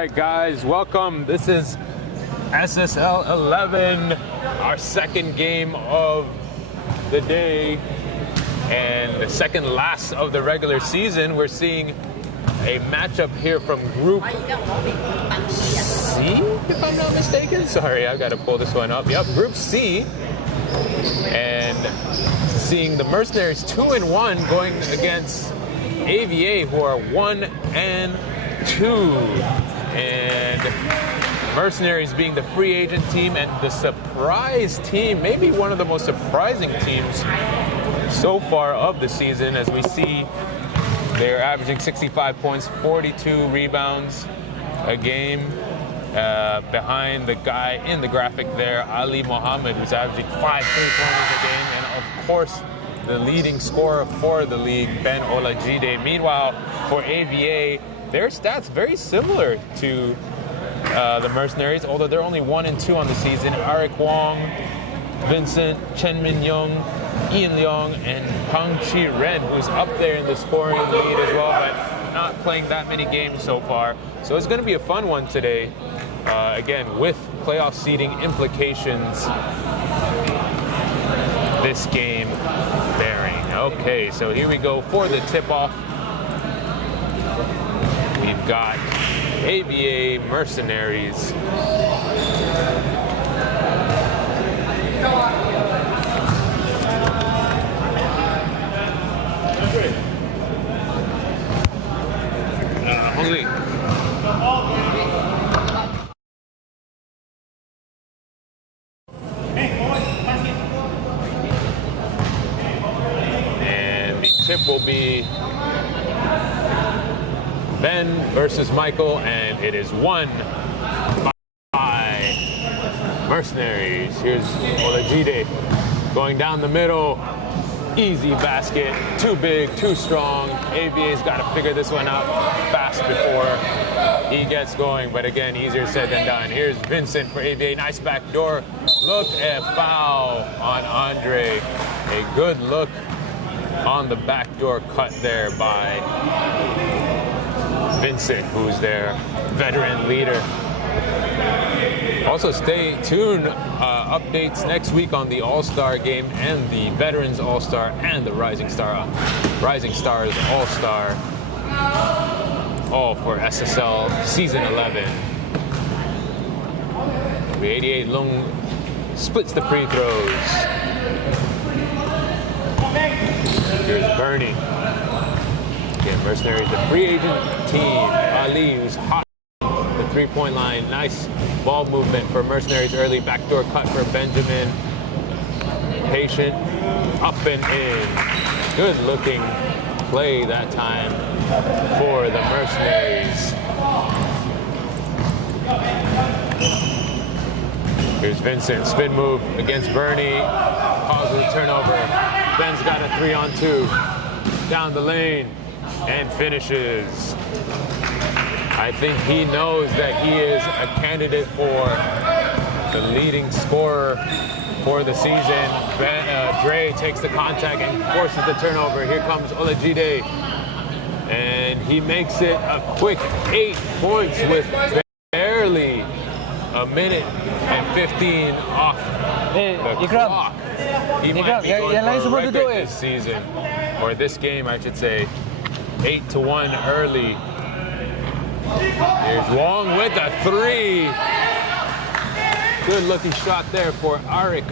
right, guys, welcome. This is SSL 11, our second game of the day and the second last of the regular season. We're seeing a matchup here from Group C, if I'm not mistaken. Sorry, I gotta pull this one up. Yep, Group C. And seeing the Mercenaries 2-1 going against AVA, who are 1-2. And Mercenaries being the free agent team and the surprise team, maybe one of the most surprising teams so far of the season, as we see they're averaging 65 points, 42 rebounds a game. Behind the guy in the graphic there, Ali Mohammed, who's averaging 5 3-pointers a game, and of course the leading scorer for the league, Ben Olajide. Meanwhile, for AVA, their stats very similar to the Mercenaries, although they're only 1-2 on the season. Arik Wong, Vincent, Chen Min Young, Ian Leong, and Pang Chi Ren, who's up there in the scoring lead as well, but not playing that many games so far. So it's going to be a fun one today, again, with playoff seeding implications this game bearing. Okay, so here we go for the tip-off. We've got AVA Mercenaries. Hungry. And the tip will be Ben versus Michael, and it is won by Mercenaries. Here's Olajide going down the middle. Easy basket, too big, too strong. AVA's got to figure this one out fast before he gets going, but again, easier said than done. Here's Vincent for AVA, nice backdoor look, and foul on Andre. A good look on the backdoor cut there by Vincent, who's their veteran leader. Also, stay tuned. Updates next week on the All-Star game and the Veterans All-Star and the Rising Stars All-Star, all for SSL Season 11. 88 Lung splits the free throws. Here's Bernie. Again, Mercenaries, the free agent team. Ali, who's hot. The three-point line, nice ball movement for Mercenaries early, backdoor cut for Benjamin. Patient, up and in. Good looking play that time for the Mercenaries. Here's Vincent, spin move against Bernie, causes a turnover. Ben's got a 3-on-2, down the lane, and finishes. I think he knows that he is a candidate for the leading scorer for the season. Dre takes the contact and forces the turnover. Here comes Olajide, and he makes it a quick 8 points with barely a minute and 15 off the clock. He might be going for a record this season, or this game, I should say. 8-1 early. Here's Wong with a 3. Good looking shot there for Arik.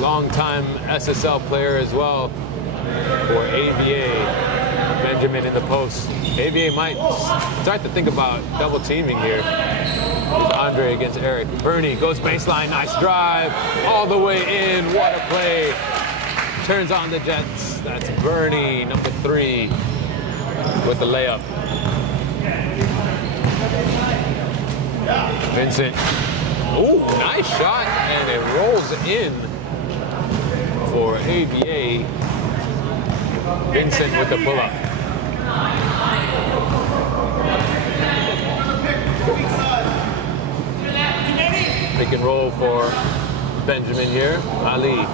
Long-time SSL player as well for AVA. Benjamin in the post. AVA might start to think about double teaming here. Here's Andre against Eric. Bernie goes baseline, nice drive. All the way in, what a play. Turns on the Jets. That's Bernie, number 3, with the layup. Vincent, ooh, nice shot, and it rolls in for AVA. Vincent with the pull-up. Pick and roll for Benjamin here. Ali,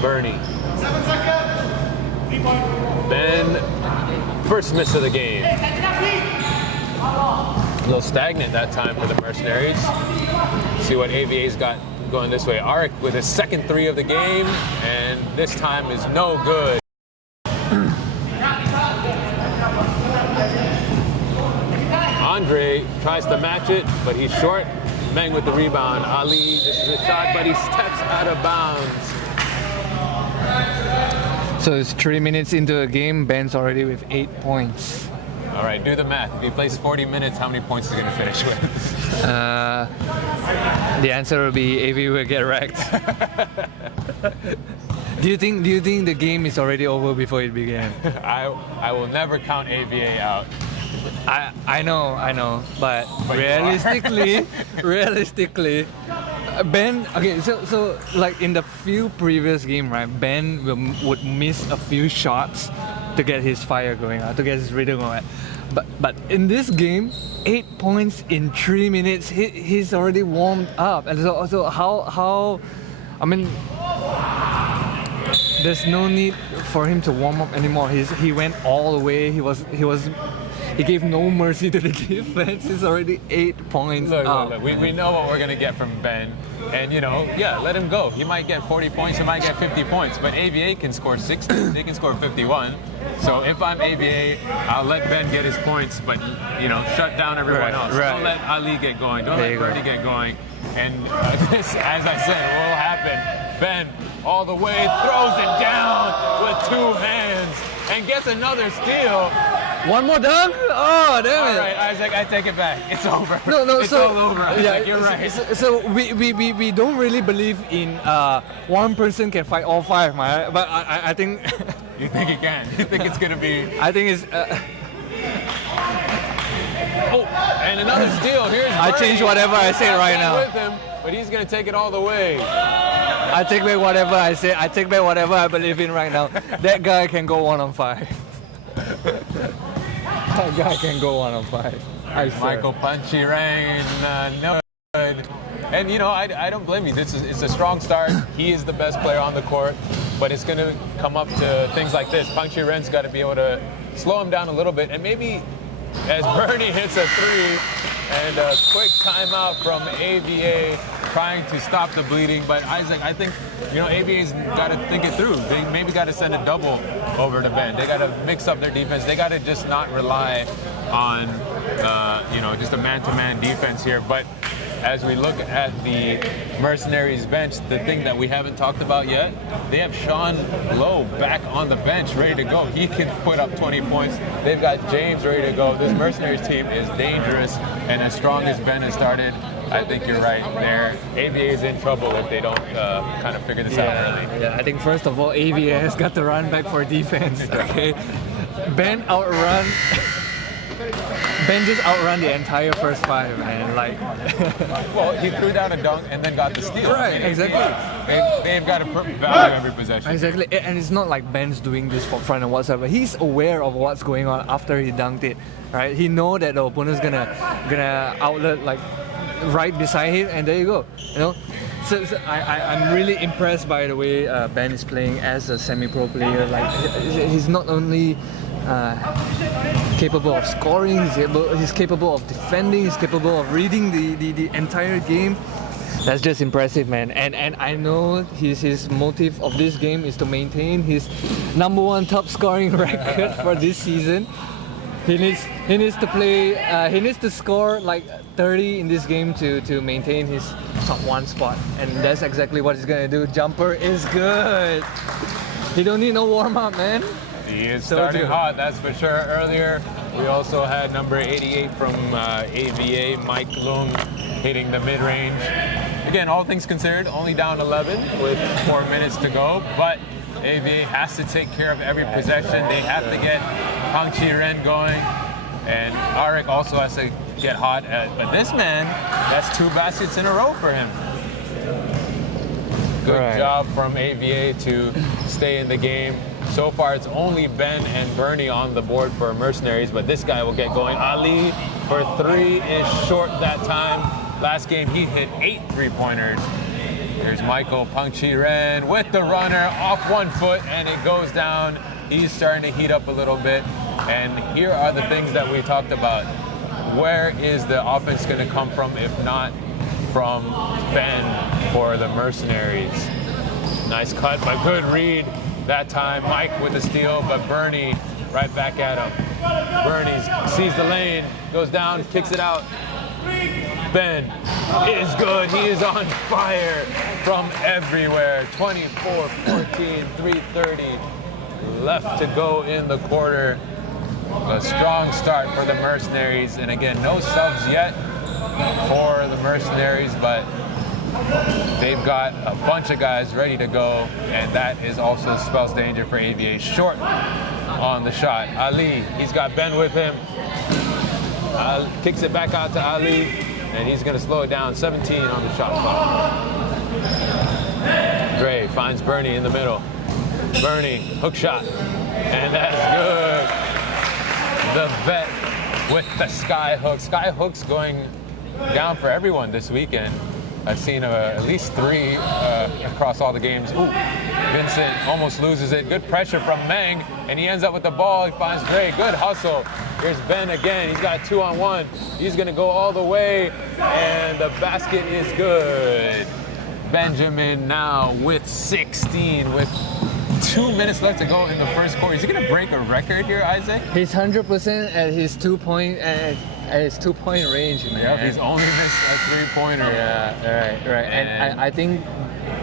Bernie. Ben, first miss of the game. A little stagnant that time for the Mercenaries. See what AVA's got going this way. Arik with his second 3 of the game, and this time is no good. Andre tries to match it, but he's short. Meng with the rebound. Ali, this is a shot, but he steps out of bounds. So it's 3 minutes into the game. Ben's already with 8 points. All right, do the math. If he plays 40 minutes, how many points is he going to finish with? The answer will be AV will get wrecked. Do you think the game is already over before it began? I will never count AVA out. I know, but realistically, Ben. Okay, so like in the few previous game, right? Ben would miss a few shots to get his fire going out, to get his rhythm going. But in this game, 8 points in 3 minutes. He's already warmed up, and so how? I mean, there's no need for him to warm up anymore. He went all the way. He gave no mercy to the defense. He's already 8 points. Look. We know what we're gonna get from Ben, and let him go. He might get 40 points. He might get 50 points. But AVA can score 60. They can score 51. So if I'm AVA, I'll let Ben get his points, but shut down everyone else. Right. Don't let Ali get going. Don't let Bernie get going. And this, as I said, will happen. Ben all the way throws it down with 2 hands and gets another steal. One more dunk? Oh, damn it. All right, Isaac, I take it back. It's over. No, it's all over. Isaac, you're right. So we don't really believe in one person can fight all 5, man. But I think... You think he can? You think it's going to be... I think it's... Oh, and another steal. Here's Bernie. I change whatever I say right now. With him, but he's going to take it all the way. I take back whatever I say. I take back whatever I believe in right now. That guy can go 1-on-5. That guy can go 1-on-5. Michael Punchy Rain, no good. And I don't blame you. It's a strong start. He is the best player on the court, but it's going to come up to things like this. Punchy Ren's got to be able to slow him down a little bit, and maybe as Bernie hits a 3, and a quick timeout from AVA trying to stop the bleeding. But Isaac, I think AVA's got to think it through. They maybe got to send a double over to Ben. They got to mix up their defense. They got to just not rely on just a man-to-man defense here. But as we look at the Mercenaries bench, the thing that we haven't talked about yet, they have Sean Lowe back on the bench, ready to go. He can put up 20 points. They've got James ready to go. This Mercenaries team is dangerous, and as strong as Ben has started, I think you're right there. AVA is in trouble if they don't kind of figure this out early. Yeah, I think first of all, AVA has got to run back for defense. Okay, Ben just outrun the entire first 5, man. Like, well, he threw down a dunk and then got the steal. Right, exactly. They've got to value every possession. Exactly, and it's not like Ben's doing this for fun or whatsoever. He's aware of what's going on after he dunked it, right? He know that the opponent's gonna outlet like right beside him, and there you go. So I'm really impressed by the way Ben is playing as a semi-pro player. Like, he's not only capable of scoring, he's capable of defending, he's capable of reading the entire game. That's just impressive, man. And I know his motive of this game is to maintain his #1 top scoring record for this season. He needs to play. He needs to score like 30 in this game to maintain his top 1 spot, and that's exactly what he's gonna do. Jumper is good. He don't need no warm up, man. He is starting hot, that's for sure. Earlier, we also had number 88 from AVA, Mike Lung, hitting the mid-range. Again, all things considered, only down 11 with 4 minutes to go, but AVA has to take care of every possession. They have to get Hang Chi-ren going, and Arik also has to get hot. But this man, that's 2 baskets in a row for him. Good job from AVA to stay in the game. So far, it's only Ben and Bernie on the board for Mercenaries, but this guy will get going. Ali for 3 is short that time. Last game, he hit 8 3-pointers. There's Michael Pang Chi-ren with the runner off 1 foot, and it goes down. He's starting to heat up a little bit. And here are the things that we talked about. where is the offense going to come from if not from Ben for the Mercenaries? Nice cut, but good read that time. Mike with the steal, but Bernie right back at him. Bernie sees the lane, goes down, kicks it out. Ben is good. He is on fire from everywhere. 24-14, 3:30 left to go in the quarter. A strong start for the Mercenaries. And again, no subs yet for the Mercenaries, but they've got a bunch of guys ready to go. And that is also spells danger for AVA. Short on the shot. Ali, he's got Ben with him. Kicks it back out to Ali, and he's going to slow it down. 17 on the shot clock. Gray finds Bernie in the middle. Bernie, hook shot, and that's good. The vet with the sky hook. Sky hooks going down for everyone this weekend. I've seen at least 3 across all the games. Ooh, Vincent almost loses it. Good pressure from Meng, and he ends up with the ball. He finds Gray. Good hustle. Here's Ben again. He's got 2-on-1. He's going to go all the way, and the basket is good. Benjamin now with 16 with 2 minutes left to go in the first quarter. Is he going to break a record here, Isaac? He's 100% at his 2-point at his 2-point range, man. Yeah, he's only missed a 3-pointer. Yeah, right. And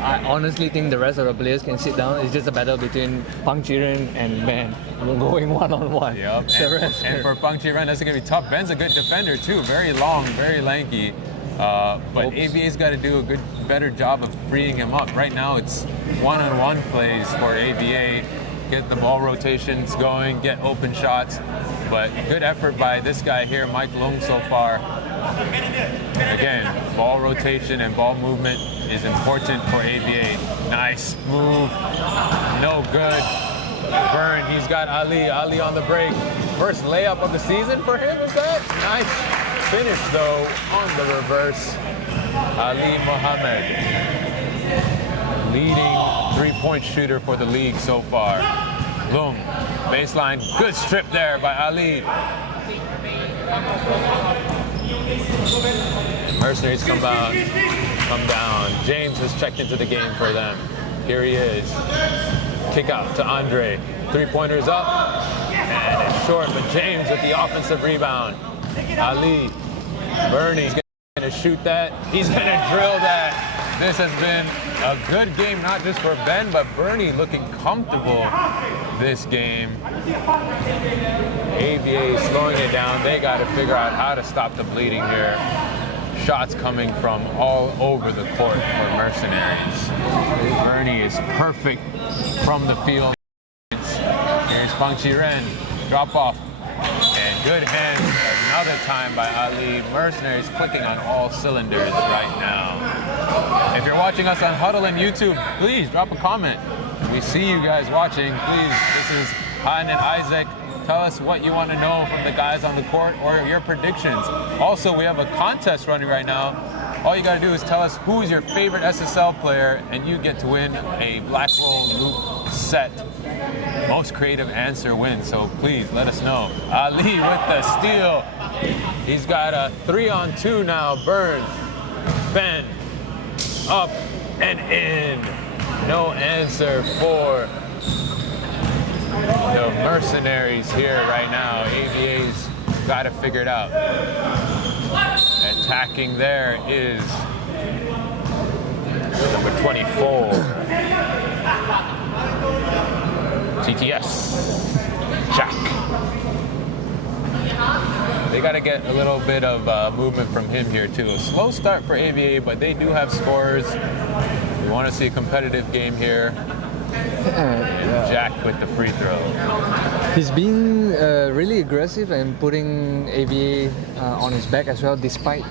I honestly think the rest of the players can sit down. It's just a battle between Pang Chiren and Ben. We're going one-on-one. Yep. And for Pang Chiren, that's going to be tough. Ben's a good defender too. Very long, very lanky. But AVA's got to do a better job of freeing him up. Right now, it's one-on-one plays for AVA. Get the ball rotations going, get open shots. But good effort by this guy here, Mike Long, so far. Again, ball rotation and ball movement is important for AVA. Nice move. No good. Burn, he's got Ali. Ali on the break. First layup of the season for him, is that? Nice finish, though, on the reverse. Ali Mohammed, leading three-point shooter for the league so far. Boom, baseline, good strip there by Ali. Mercenaries come down. James has checked into the game for them. Here he is. Kick out to Andre. Three-pointers up, and it's short, but James with the offensive rebound. Ali, Bernie's going to shoot that. He's going to drill that. This has been a good game, not just for Ben, but Bernie looking comfortable this game. AVA slowing it down. They got to figure out how to stop the bleeding here. Shots coming from all over the court for Mercenaries. Bernie is perfect from the field. Here's Pang Chi-ren, drop off, and good hands another time by Ali. Mercenaries clicking on all cylinders right now. If you're watching us on Huddle and YouTube, please drop a comment. We see you guys watching. Please, this is Han and Isaac. Tell us what you want to know from the guys on the court or your predictions. Also, we have a contest running right now. All you got to do is tell us who's your favorite SSL player, and you get to win a Black Roll Loop set. Most creative answer wins, so please let us know. Ali with the steal. He's got a 3-on-2 now. Burns, Ben, up and in. No answer for the Mercenaries here right now. AVA's got to figure it out. Attacking there is number 24. TTS. Jack. They got to get a little bit of movement from him here too. A slow start for AVA, but they do have scores. We want to see a competitive game here. And Jack with the free throw. He's been really aggressive and putting AVA on his back as well, despite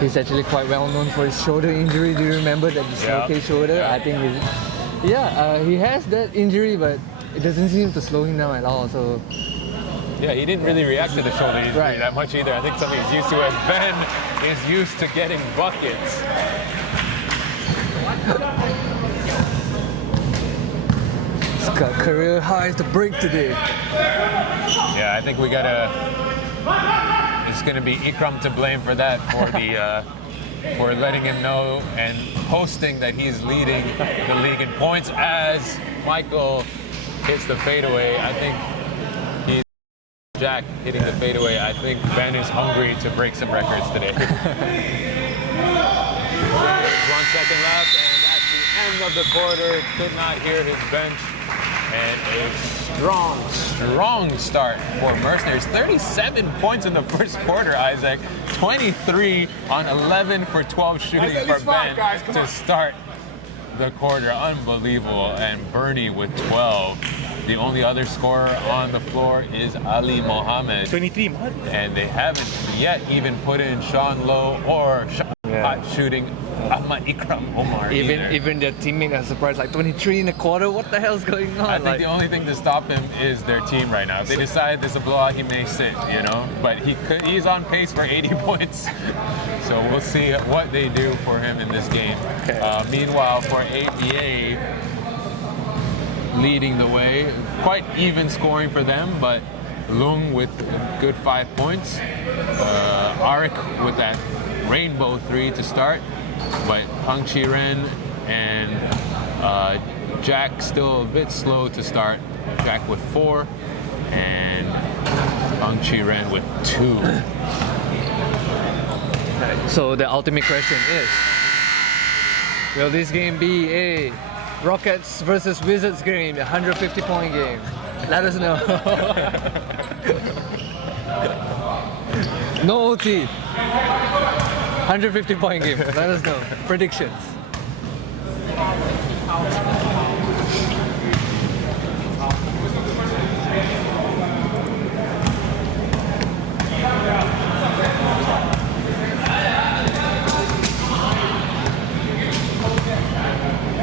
he's actually quite well known for his shoulder injury. Do you remember that dislocated shoulder? I think he has that injury, but it doesn't seem to slow him down at all. So yeah, he didn't really react to the shoulder injury that much either. I think something he's used to, as Ben is used to getting buckets. He's got career highs to break today. Yeah, I think we gotta it's going to be Ikram to blame for that, for letting him know and posting that he's leading the league in points as Michael hits the fadeaway. I think he's Jack hitting the fadeaway. I think Ben is hungry to break some records today. 1 second left, and that's the end of the quarter. Could not hear his bench. And a strong start for Mercenaries. 37 points in the first quarter, Isaac. 23 on 11 for 12 shooting for Ben to start the quarter. Unbelievable. And Bernie with 12. The only other scorer on the floor is Ali Mohammed. 23, man. And they haven't yet even put in Sean Lowe or hot shooting Ahmad Ikram Omar. Even their teammate are surprised, like 23 in a quarter. What the hell's going on? I think the only thing to stop him is their team right now. If they decide there's a blowout, he may sit, you know. But he's on pace for 80 points. So we'll see what they do for him in this game. Okay. Meanwhile, for AVA, leading the way, quite even scoring for them, but Lung with a good 5 points. Arik with that rainbow 3 to start. But Hung Chi Ren and Jack still a bit slow to start. Jack with 4 and Hung Chi Ren with 2. So the ultimate question is, will this game be a Rockets versus Wizards game, a 150-point game? Let us know. No OT. 150-point game. Let us know. Predictions.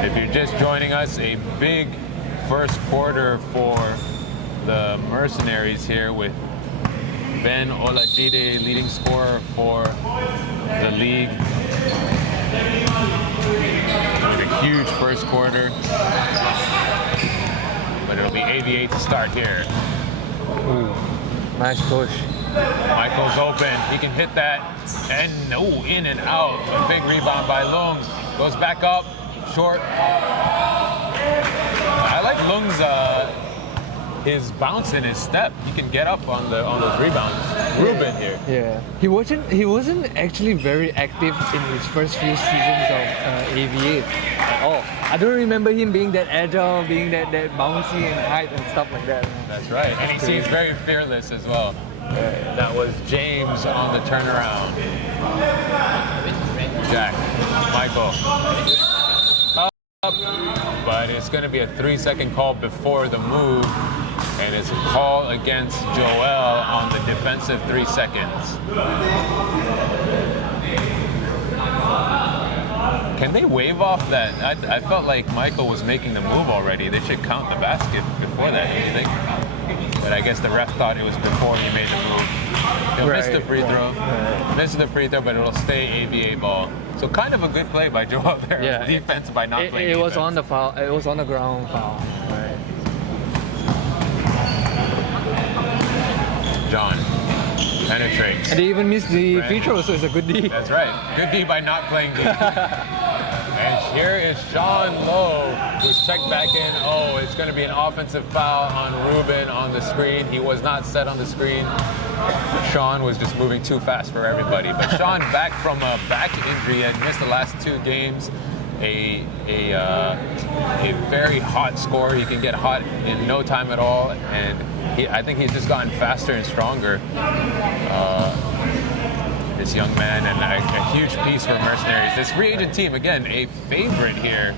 If you're just joining us, a big first quarter for the Mercenaries here with Ben Olajide leading scorer for the league. With a huge first quarter. But it'll be AVA to start here. Ooh, nice push. Michael's open. He can hit that. And no, in and out. A big rebound by Lung. Goes back up. Short. I like Lung's his bounce and his step. He can get up on those rebounds. Ruben here. Yeah, he wasn't actually very active in his first few seasons of AVA at all. I don't remember him being that agile, being that bouncy and height and stuff like that. That's right, and he seems very fearless as well. That was James on the turnaround. Jack, Michael. Up, but it's going to be a 3-second call before the move, and it's a call against Joel on the defensive 3 seconds. Can they wave off that? I felt like Michael was making the move already. They should count the basket before that, do you think? But I guess the ref thought it was before he made the move. He'll miss the free throw. Miss the free throw, but it'll stay AVA ball. So kind of a good play by Joel there. Yeah, defense by not playing it defense. was on the foul. It was on the ground foul. Right. John penetrates. And they even missed the free throw, so it's a good D. That's right. Good D by not playing D. And here is Sean Lowe, who's checked back in. Oh, it's going to be an offensive foul on Ruben on the screen. He was not set on the screen. Sean was just moving too fast for everybody. But Sean, back from a back injury, had missed the last 2 games. A very hot scorer. He can get hot in no time at all, and I think he's just gotten faster and stronger. This young man, and a huge piece for Mercenaries. This free agent team, again, a favorite here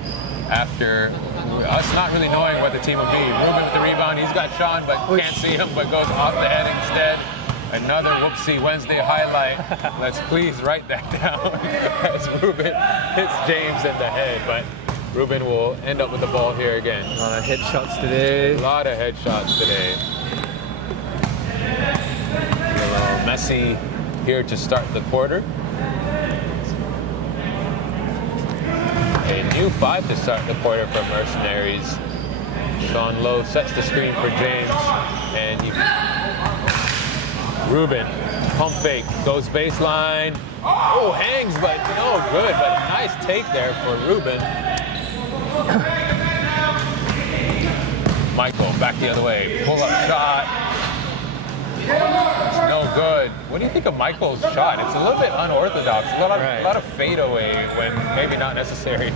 after us not really knowing what the team will be. Ruben with the rebound. He's got Sean, but can't see him, but goes off the head instead. Another whoopsie Wednesday highlight. Let's please write that down as Ruben hits James in the head. But Ruben will end up with the ball here again. A lot of headshots today. A lot of headshots today. Messi here to start the quarter. A new 5 to start the quarter for Mercenaries. Sean Lowe sets the screen for James, and Ruben Pump fake, goes baseline. Oh, hangs, but no good. But nice take there for Ruben. Michael, back the other way. Pull-up shot. No good. What do you think of Michael's shot? It's a little bit unorthodox. A lot of fadeaway when maybe not necessary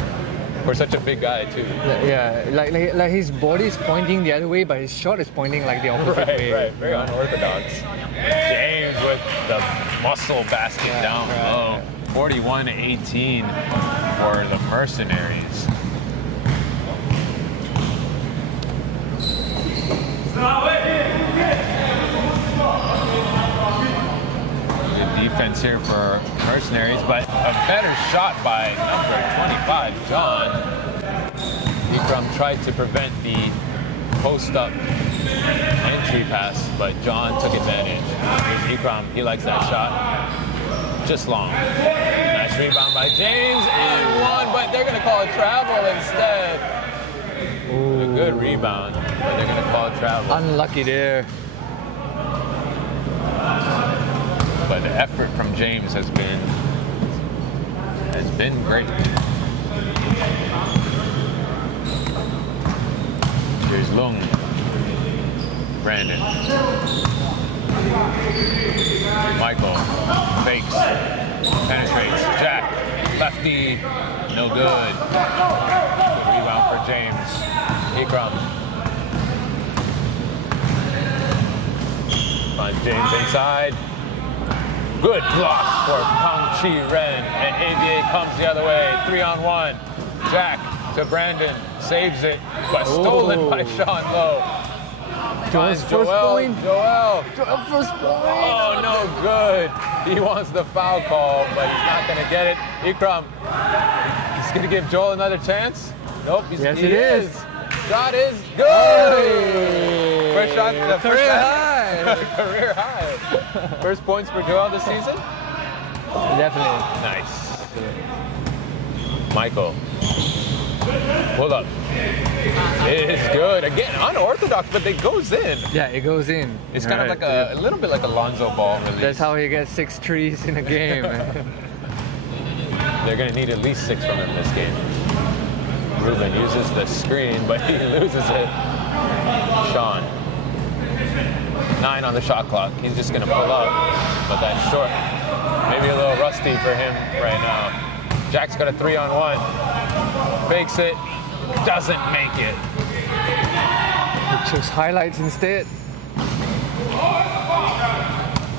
for such a big guy too. Yeah, like his body is pointing the other way, but his shot is pointing like the opposite way. Right. Very unorthodox. James with the muscle basket down low. 41-18 for the Mercenaries. Good defense here for Mercenaries, but a better shot by number 25, John. Ikram tried to prevent the post-up entry pass, but John took advantage. Here's Ikram, he likes that shot. Just long. Nice rebound by James, and one, but they're gonna call it travel instead. Ooh. A good rebound, but they're gonna call it travel. Unlucky there. But the effort from James has been great. Here's Lung. Brandon. Michael fakes, penetrates. Jack, lefty, no good. Good rebound for James. Ikram. Finds James inside. Good block for Pang Chi Ren, and AVA comes the other way. 3-on-1. Jack to Brandon, saves it, but stolen by Sean Lowe. Joel's first point. Joel First point. Oh, no good. He wants the foul call, but he's not going to get it. Ikram, he's going to give Joel another chance. Nope, he is. Shot is good. First shot, the career high. Career high. First points for Joel this season? Definitely. Nice. Michael. Pull up. It is good. Again, unorthodox, but it goes in. Yeah, it goes in. It's kind of like a little bit like a Lonzo Ball release. That's how he gets 6 threes in a game. They're going to need at least 6 from him this game. Ruben uses the screen, but he loses it. Sean. 9 on the shot clock. He's just going to pull up, but that's short. Maybe a little rusty for him right now. Jack's got a 3-on-1. Fakes it. Doesn't make it. He chose highlights instead.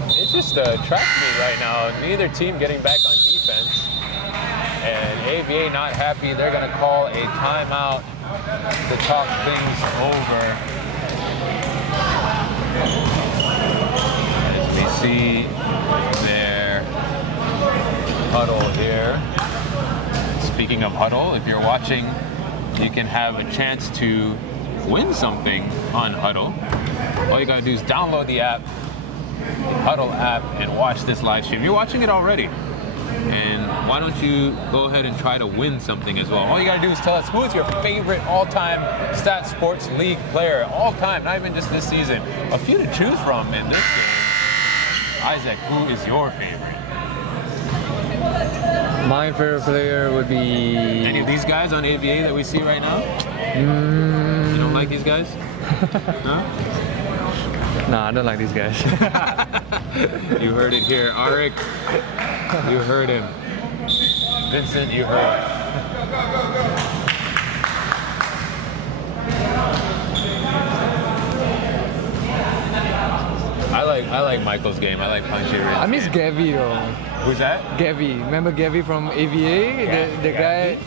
It's just a track meet right now. Neither team getting back on defense. And AVA not happy. They're going to call a timeout to talk things over. As we see their huddle here. Speaking of huddle, if you're watching, you can have a chance to win something on Huddle. All you gotta do is download the app, the Huddle app, and watch this live stream. You're watching it already. And why don't you go ahead and try to win something as well? All you gotta do is tell us who is your favorite all-time Statsports League player. All-time, not even just this season. A few to choose from in this game. Isaac, who is your favorite? My favorite player would be... Any of these guys on AVA that we see right now? You don't like these guys? No? No, I don't like these guys. You heard it here. Arik, you heard him. Vincent, you heard. I like Michael's game. I like Punchy. I miss Gavi though. Who's that? Gavi. Remember Gavi from AVA? The guy.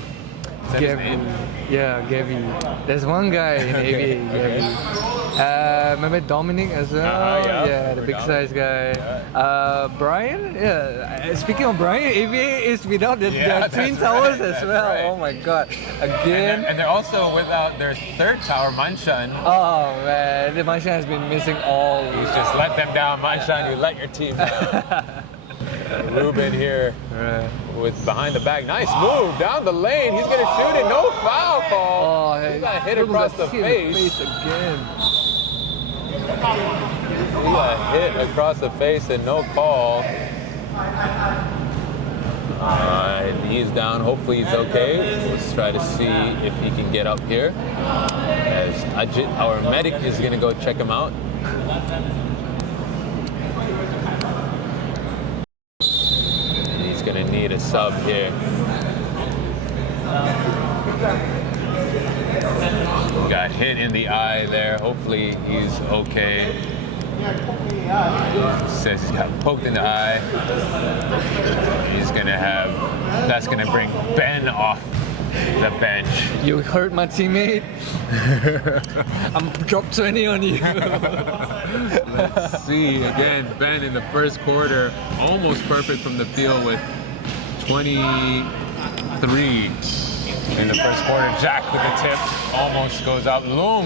Is that his name? Yeah, Gavi. There's one guy in AVA, Gavi. Remember Dominic as well? Yeah, the big size guy. Yeah. Brian? Yeah. Speaking of Brian, AVA is without the Twin Towers as well. Right. Oh my god. Again. And they're also without their third tower, Manshan. Oh man, the Manshan has been missing all. You just let them down, Manshan. You let your team down. Ruben here with behind the back. Nice move down the lane. He's going to shoot it. No foul call. Oh, he got hit across the face. Again. He got hit across the face and no call. He's down. Hopefully he's okay. Let's try to see if he can get up here. As our medic is going to go check him out. He's going to need a sub here. Got hit in the eye there. Hopefully he's okay. Says he's got poked in the eye. He's gonna have. That's gonna bring Ben off the bench. You hurt my teammate. I'm dropped 20 on you. Let's see again. Ben in the first quarter, almost perfect from the field with 23. In the first quarter, Jack with the tip almost goes out. Loom,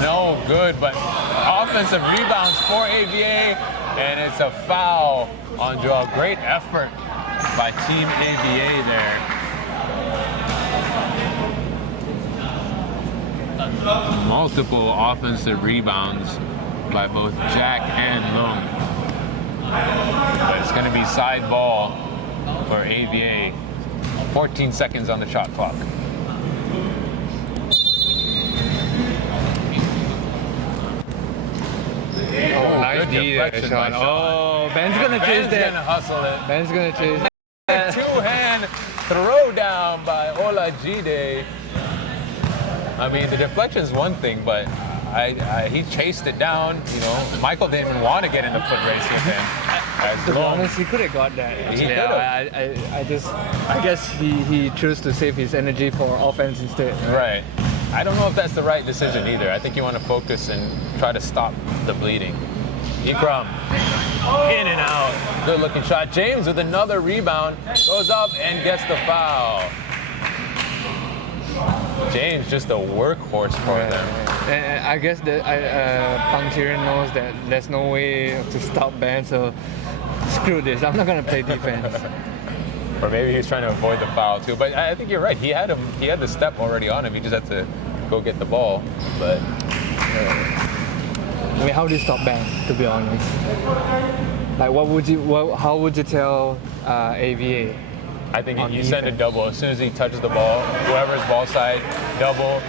no good, but offensive rebounds for AVA, and it's a foul on Joel. Great effort by Team AVA there. Multiple offensive rebounds by both Jack and Loom. But it's going to be side ball for AVA. 14 seconds on the shot clock. Oh, nice D there, Sean. Oh, Ben's gonna chase that. Ben's gonna hustle it. Ben's gonna chase that. Two-hand throw down by Olajide. I mean, the deflection's one thing, but he chased it down. You know, Michael didn't even want to get in the foot race with him. To be honest, he could have got that. Actually, I guess he chose to save his energy for offense instead. Right. I don't know if that's the right decision either. I think you want to focus and try to stop the bleeding. Ikram, in and out. Good looking shot. James with another rebound, goes up and gets the foul. James just a workhorse for them. And I guess that Pangtiran knows that there's no way to stop Ben, so screw this. I'm not gonna play defense. Or maybe he's trying to avoid the foul too. But I think you're right. He had the step already on him. He just had to go get the ball. But I mean, how do you stop Ben? To be honest, like how would you tell AVA? I think you send a double as soon as he touches the ball. Whoever's ball side, double.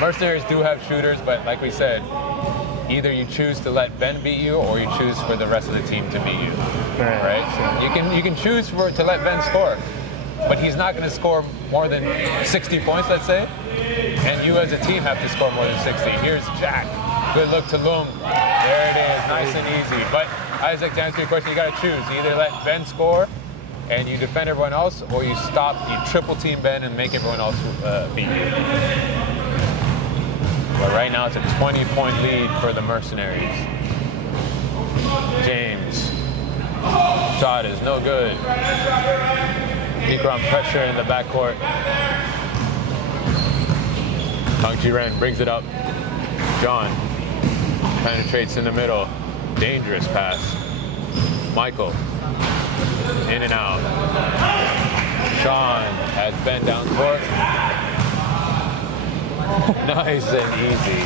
Mercenaries do have shooters, but like we said, either you choose to let Ben beat you, or you choose for the rest of the team to beat you. Right? So you can choose to let Ben score, but he's not going to score more than 60 points, let's say, and you as a team have to score more than 60. Here's Jack. Good look to Loom. There it is, nice and easy. But Isaac, to answer your question, you got to choose. You either let Ben score and you defend everyone else, or you triple team Ben and make everyone else beat you. But right now it's a 20-point lead for the Mercenaries. James. Shot is no good. Ikram pressure in the backcourt. Pangtiran brings it up. John penetrates in the middle. Dangerous pass. Michael. In and out. Sean has Ben down court. Nice and easy.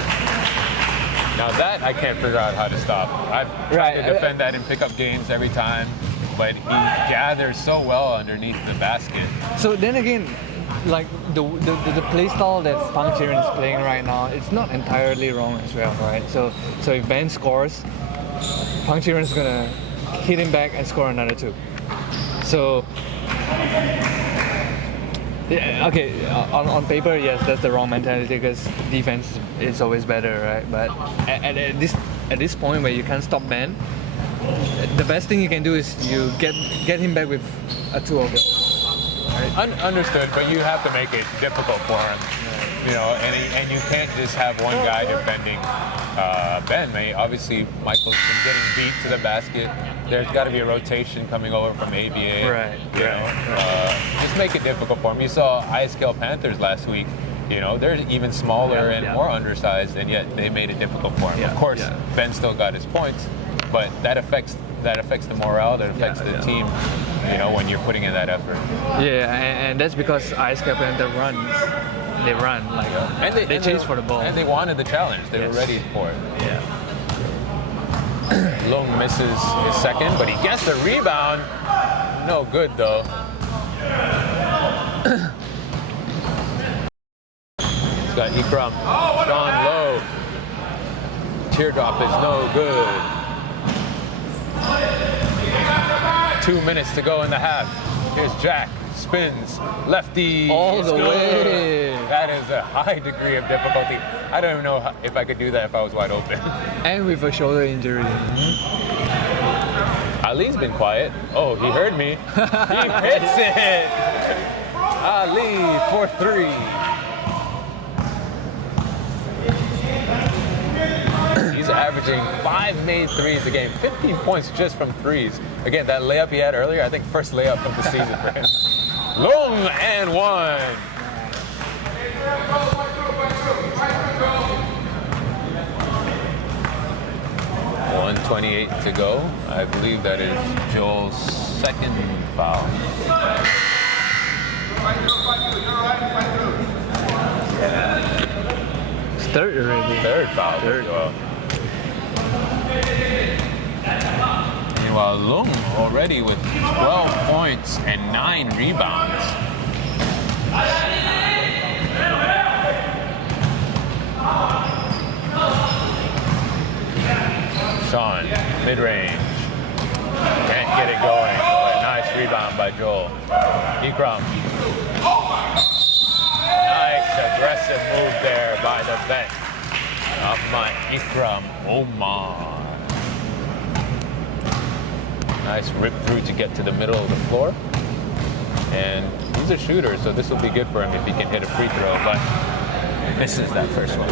Now that I can't figure out how to stop. I've tried to defend that and pick up games every time, but he gathers so well underneath the basket. So then again, like the play style that Pangtiran is playing right now, it's not entirely wrong as well, right? So if Ben scores, Pangtiran is gonna hit him back and score another two. So, yeah, okay, on paper, yes, that's the wrong mentality because defense is always better, right? But at this point where you can't stop Ben, the best thing you can do is you get him back with a 2-0. Right? Understood, but you have to make it difficult for him. You know, and you can't just have one guy defending Ben. Obviously, Michael's been getting beat to the basket. There's got to be a rotation coming over from AVA. Right. You know, just make it difficult for him. You saw ISKL Panthers last week. You know, they're even smaller and more undersized, and yet they made it difficult for him. Of course, Ben still got his points, but that affects the morale, that affects the team. You know, when you're putting in that effort. Yeah, and that's because ISKL Panther runs. They run like they chase for the ball, and they wanted the challenge. They were ready for it. Yeah. Long misses his second, but he gets the rebound. No good though. He's got Ikram. Sean Lowe. Teardrop is no good. 2 minutes to go in the half. Here's Jack. Spins. Lefty. All the way. That is a high degree of difficulty. I don't even know if I could do that if I was wide open. And with a shoulder injury. Ali's been quiet. Oh, he heard me. He hits it. Ali for 3. He's averaging 5 made threes a game, 15 points just from threes. Again, that layup he had earlier, I think first layup of the season for him. Long and 1. .128 to go. I believe that is Joel's second foul. It's third already. Third foul. Third. Meanwhile, Lung already with 12 points and 9 rebounds. Sean, mid-range. Can't get it going, but nice rebound by Joel. Ikram. Nice aggressive move there by the vet. Up my Ikram Omar. Nice rip through to get to the middle of the floor. And he's a shooter, so this will be good for him if he can hit a free throw, but misses that first one.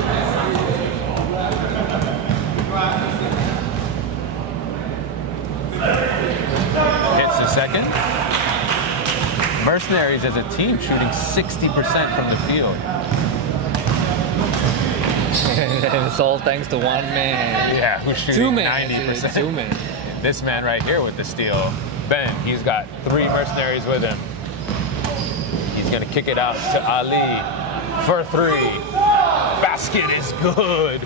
Hits the second. Mercenaries as a team shooting 60% from the field. And it's all thanks to one man. Yeah, who's shooting 90%. 2 men. This man right here with the steal, Ben, he's got 3 mercenaries with him. He's gonna kick it out to Ali for 3. Basket is good.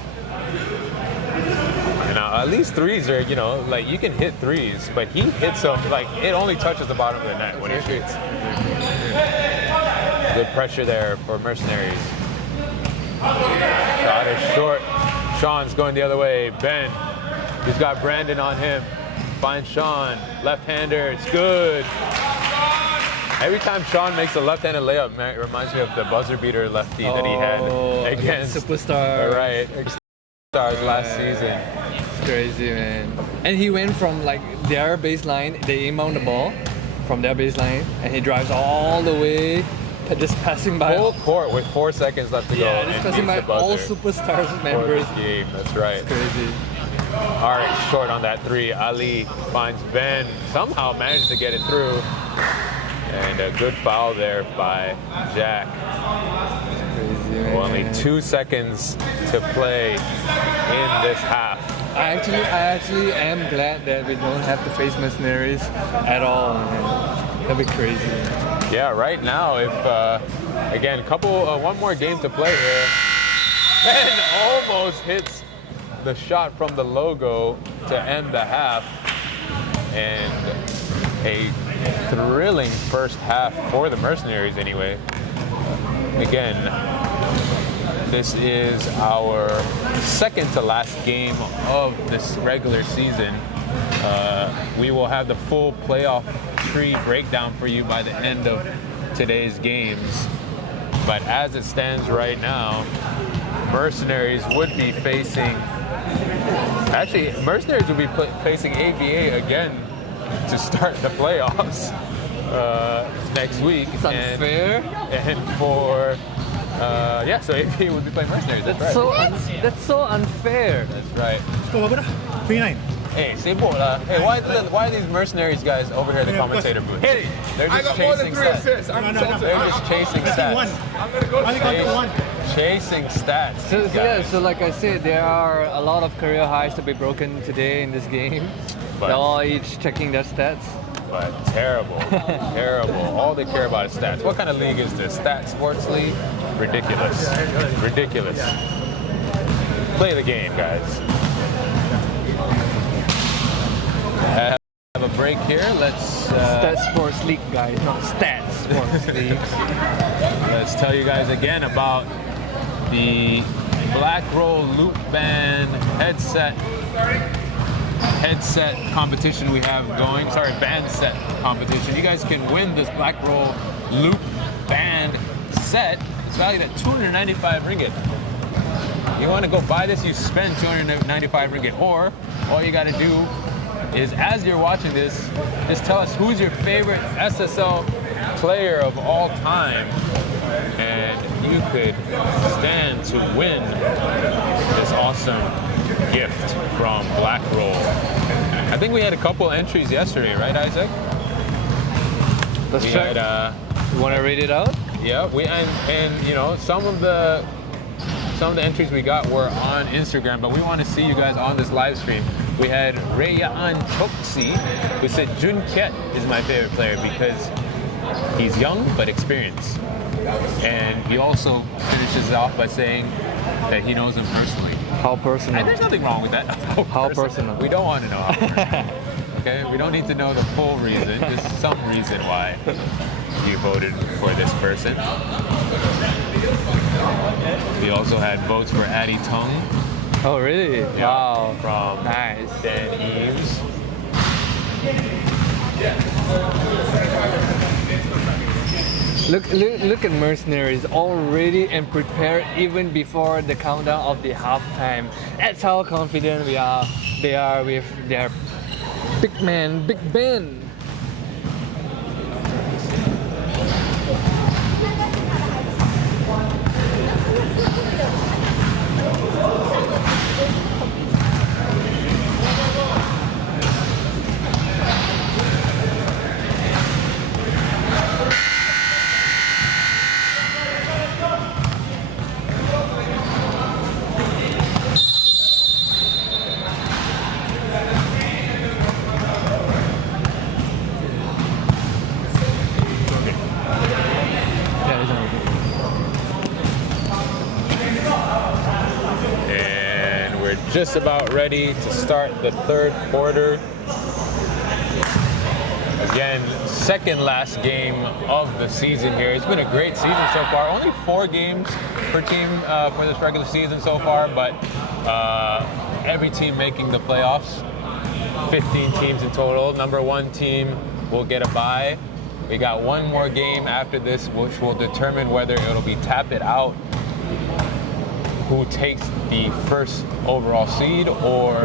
Now, Ali's threes are, like you can hit threes, but he hits them, like it only touches the bottom of the net when he shoots. Good pressure there for Mercenaries. Shot is short. Sean's going the other way. Ben, he's got Brandon on him. Finds Sean, left-hander, it's good. Every time Sean makes a left-handed layup, man, it reminds me of the buzzer beater lefty that he had against Superstar. Right, Stars last season. It's crazy, man. And he went from like their baseline, they inbound the ball from their baseline, and he drives all the way, just passing by. Full court with 4 seconds left to go. Yeah, just passing by all Superstars members. For the game, that's right. It's crazy. All right, short on that 3. Ali finds Ben, somehow managed to get it through. And a good foul there by Jack. Crazy, Only 2 seconds to play in this half. I actually am glad that we don't have to face Mercenaries at all, man. That'd be crazy. Yeah, right now, if, again, one more game to play here. Ben almost hits the shot from the logo to end the half. And a thrilling first half for the Mercenaries anyway. Again, this is our second to last game of this regular season. We will have the full playoff tree breakdown for you by the end of today's games. But as it stands right now, Mercenaries would be facing, Mercenaries would be facing AVA again to start the playoffs next week. It's unfair. And for, so AVA would be playing Mercenaries. That's right. That's so unfair. That's right. Score berapa dah? 39. Hey, sibuk lah. Hey, why are these Mercenaries guys over here in the commentator booth? Hey, They're I just got more than chasing 3 stats. assists. I'm No. They're just chasing One. stats. I'm gonna go. Only got one. Chasing stats. So these guys. like I said, there are a lot of career highs to be broken today in this game. But- They're all each checking their stats. But terrible, terrible. All they care about is stats. What kind of league is this? Statsports league? Ridiculous. Ridiculous. Play the game, guys. have a break here. Let's Statsports League, guys, not Statsports League. let's tell you guys again about the Black Roll Loop Band headset competition we have going. Sorry, band set competition. You guys can win this Black Roll Loop Band set. It's valued at 295 ringgit. You want to go buy this, you spend 295 ringgit. Or all you got to do is, as you're watching this, just tell us who's your favorite SSL player of all time, and you could stand to win this awesome gift from Black Roll. I think we had a couple entries yesterday, right, Isaac? Let's check. You want to read it out? Yeah, and you know, some of the entries we got were on Instagram, but we want to see you guys on this live stream. We had Rayan Choksi, who said Jun Kiet is my favorite player because he's young but experienced. And he also finishes off by saying that he knows him personally. How personal? And there's nothing wrong with that. How personal? We don't want to know how personal. Okay, we don't need to know the full reason, just some reason why you voted for this person. We also had votes for Addie Tung. Oh, really? Yeah, Wow. from Nice. Dan Eves. Look at Mercenaries already and prepared even before the countdown of the halftime. That's how confident they are with their big man, Big Ben. Just about ready to start the third quarter. Again, second last game of the season here. It's been a great season so far. Only 4 games per team for this regular season so far, but every team making the playoffs. 15 teams in total. Number 1 team will get a bye. We got one more game after this, which will determine whether it'll be tap it out who takes the first overall seed, or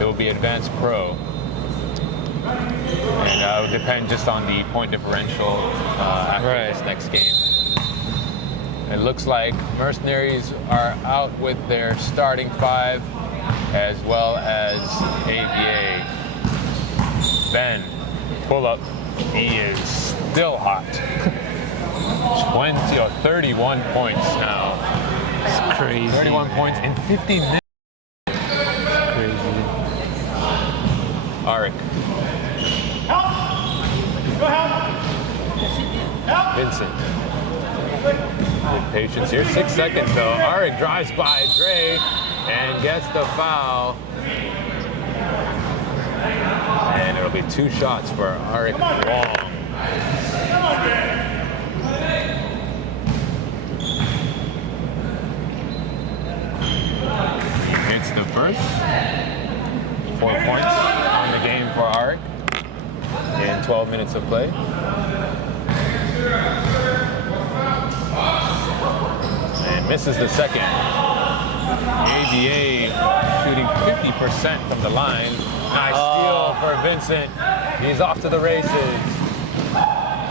it will be advanced pro. And it will depend just on the point differential after this next game. It looks like Mercenaries are out with their starting 5, as well as AVA. Ben, pull up. He is still hot. 20 or 31 points now. It's crazy. 31 points in 15 minutes. Crazy. Arik. Vincent. With patience here. 6 seconds though. Arik drives by Dre and gets the foul. And it'll be 2 shots for Arik Wong. It's the first. 4 points on the game for Arik in 12 minutes of play. And misses the second. AVA shooting 50% from the line. Nice steal for Vincent. He's off to the races.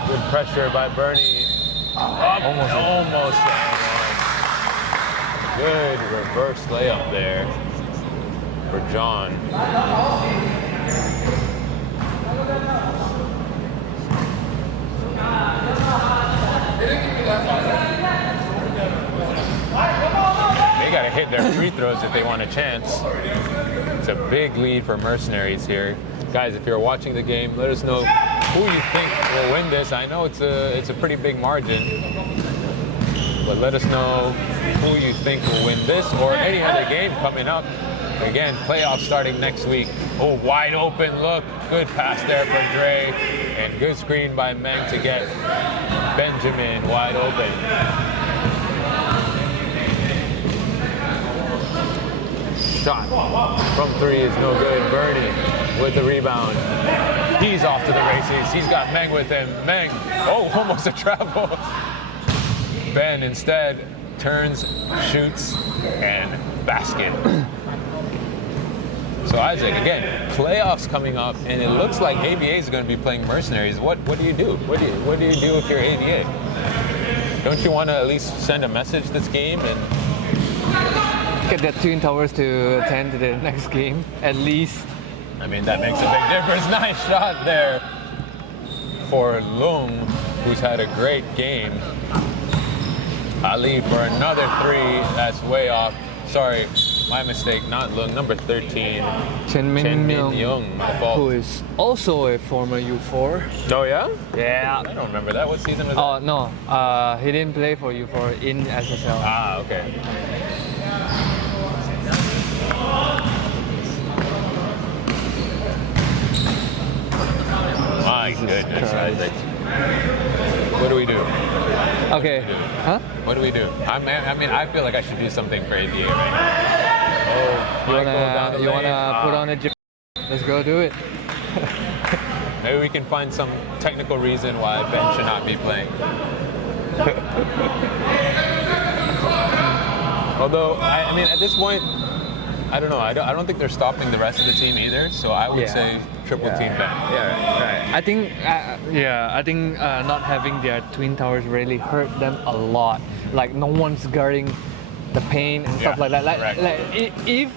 Good pressure by Bernie. Almost. Good reverse layup there for John. They gotta hit their free throws if they want a chance. It's a big lead for Mercenaries here. Guys, if you're watching the game, let us know who you think will win this. I know it's a pretty big margin, but let us know who you think will win this or any other game coming up again, playoffs starting next week. Oh, wide open look. Good pass there for Dre. And good screen by Meng to get Benjamin wide open. Shot from 3 is no good. Bernie with the rebound. He's off to the races. He's got Meng with him. Meng, oh, almost a travel. Ben instead turns, shoots, and basket. So Isaac, again, playoffs coming up, and it looks like AVA is going to be playing Mercenaries. What do you do? What do you do if you're AVA? Don't you want to at least send a message this game and get the Twin Towers to attend to the next game, at least? I mean, that makes a big difference. Nice shot there for Lung, who's had a great game. Ali for another 3. That's way off. Sorry, my mistake. Not Lung. Number 13. Chen Min Young. My fault. Who is also a former U4. Oh yeah? Yeah. I don't remember that. What season was that? Oh no, he didn't play for U4 in SSL. Ah, okay. My goodness, Isaac. What do we do? Okay. Huh? What do we do? I mean, I feel like I should do something for AVA right now. Oh, You wanna put on a gym? Let's go do it. Maybe we can find some technical reason why Ben should not be playing. Although, I mean, at this point, I don't know. I don't think they're stopping the rest of the team either. So I would say triple team Ben. Yeah, right. I think, not having their Twin Towers really hurt them a lot. Like no one's guarding the paint and stuff like that. If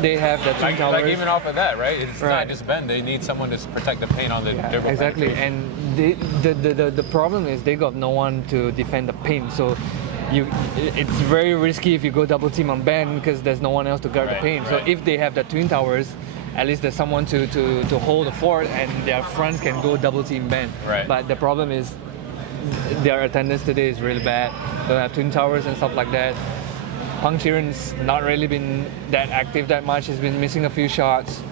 they have the Twin Towers, like even off of that, right? It's not just Ben. They need someone to protect the paint on the dribble. Exactly. And the problem is they got no one to defend the paint. So it's very risky if you go double team on Ben because there's no one else to guard the paint. So if they have the Twin Towers, at least there's someone to hold the fort and their fronts can go double team Ben. Right. But the problem is their attendance today is really bad. They have Twin Towers and stuff like that. Pang Chiren's not really been that active that much. He's been missing a few shots.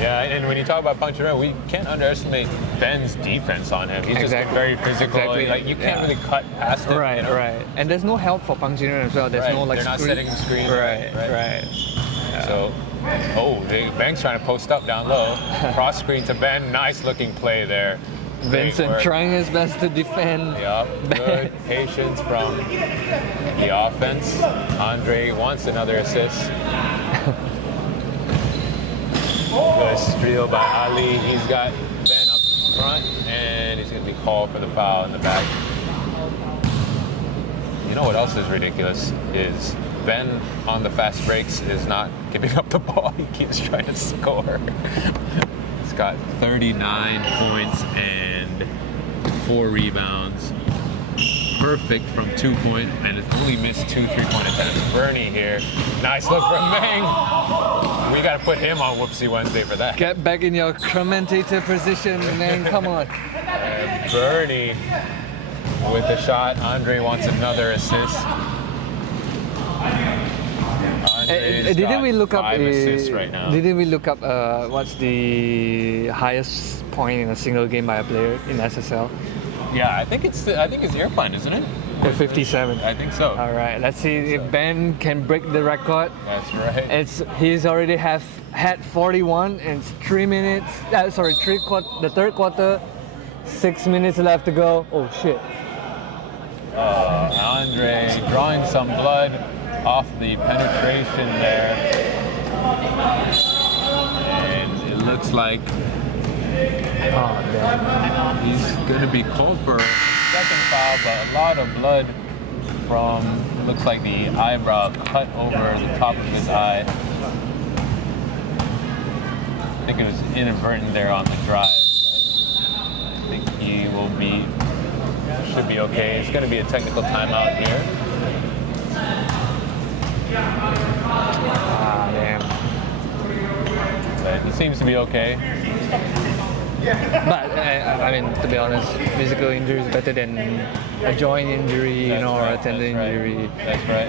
Yeah, and when you talk about Pang Chiren, we can't underestimate Ben's defense on him. He's just been very physical. Exactly. Like you can't really cut past him. Right, you know? right. And there's no help for Pang Chiren as well. There's no like they're not setting the screen. Right. Yeah. So, Ben's trying to post up down low. Cross screen to Ben. Nice looking play there. Vincent trying his best to defend. Yep, good patience from the offense. Andre wants another assist. Good steal by Ali. He's got Ben up front, and he's going to be called for the foul in the back. You know what else is ridiculous is Ben on the fast breaks is not giving up the ball. He keeps trying to score. He's got 39 points and 4 rebounds. Perfect from 2-point, and it's only missed 2 3-point attempts. Bernie here. Nice look from Meng. We got to put him on Whoopsie Wednesday for that. Get back in your commentator position, man. Come on. And Bernie with the shot. Andre wants another assist. Didn't we look up 5 assists right now. Didn't we look up what's the highest point in a single game by a player in SSL? Yeah, I think it's Irfan, isn't it? 57. I think so. All right, let's see if Ben can break the record. That's right. He's already had 41 and it's 3 minutes. The third quarter, 6 minutes left to go. Oh shit. Andre drawing some blood off the penetration there, and it looks like he's going to be called for a second foul, but a lot of blood from, looks like the eyebrow cut over the top of his eye. I think it was inadvertent there on the drive, but I think he should be okay. It's going to be a technical timeout here. Damn. But he seems to be okay. But I mean, to be honest, physical injury is better than a joint injury, or a tendon injury. That's right.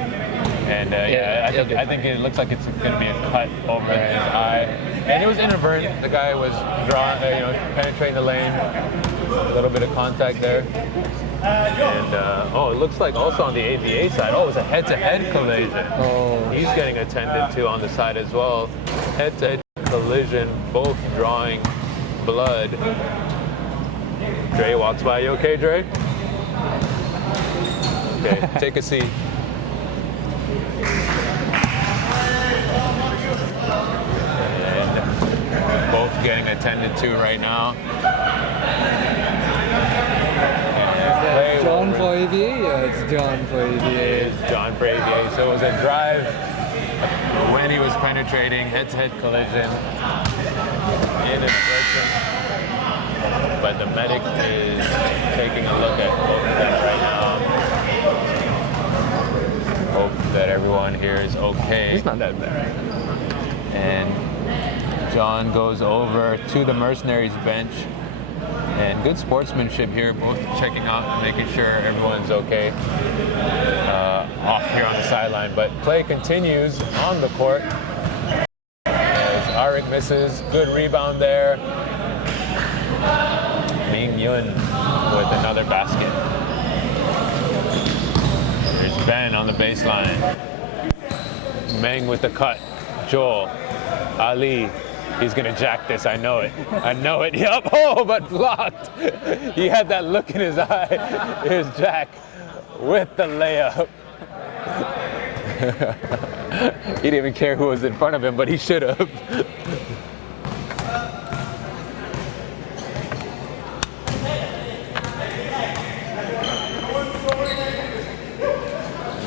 And I think it looks like it's going to be a cut over his eye. And it was inadvertent. The guy was penetrating the lane. A little bit of contact there. And it looks like also on the AVA side, it was a head-to-head collision. Oh. He's getting attended to on the side as well. Head-to-head collision, both drawing blood. Dre walks by. You okay, Dre? Okay, take a seat. And both getting attended to right now. John for AVA? Yeah, it's John for AVA. It's John for AVA. So it was a drive when he was penetrating, head-to-head collision, inadvertent. But the medic is taking a look at both of them right now. Hope that everyone here is okay. It's not that bad. And John goes over to the Mercenaries bench. And good sportsmanship here, both checking out and making sure everyone's okay off here on the sideline. But play continues on the court. As Arik misses, good rebound there. Ming Yun with another basket. There's Ben on the baseline. Meng with the cut. Joel, Ali. He's gonna jack this, I know it. I know it, yup. Oh, but blocked. He had that look in his eye. Here's Jack with the layup. He didn't even care who was in front of him, but he should have.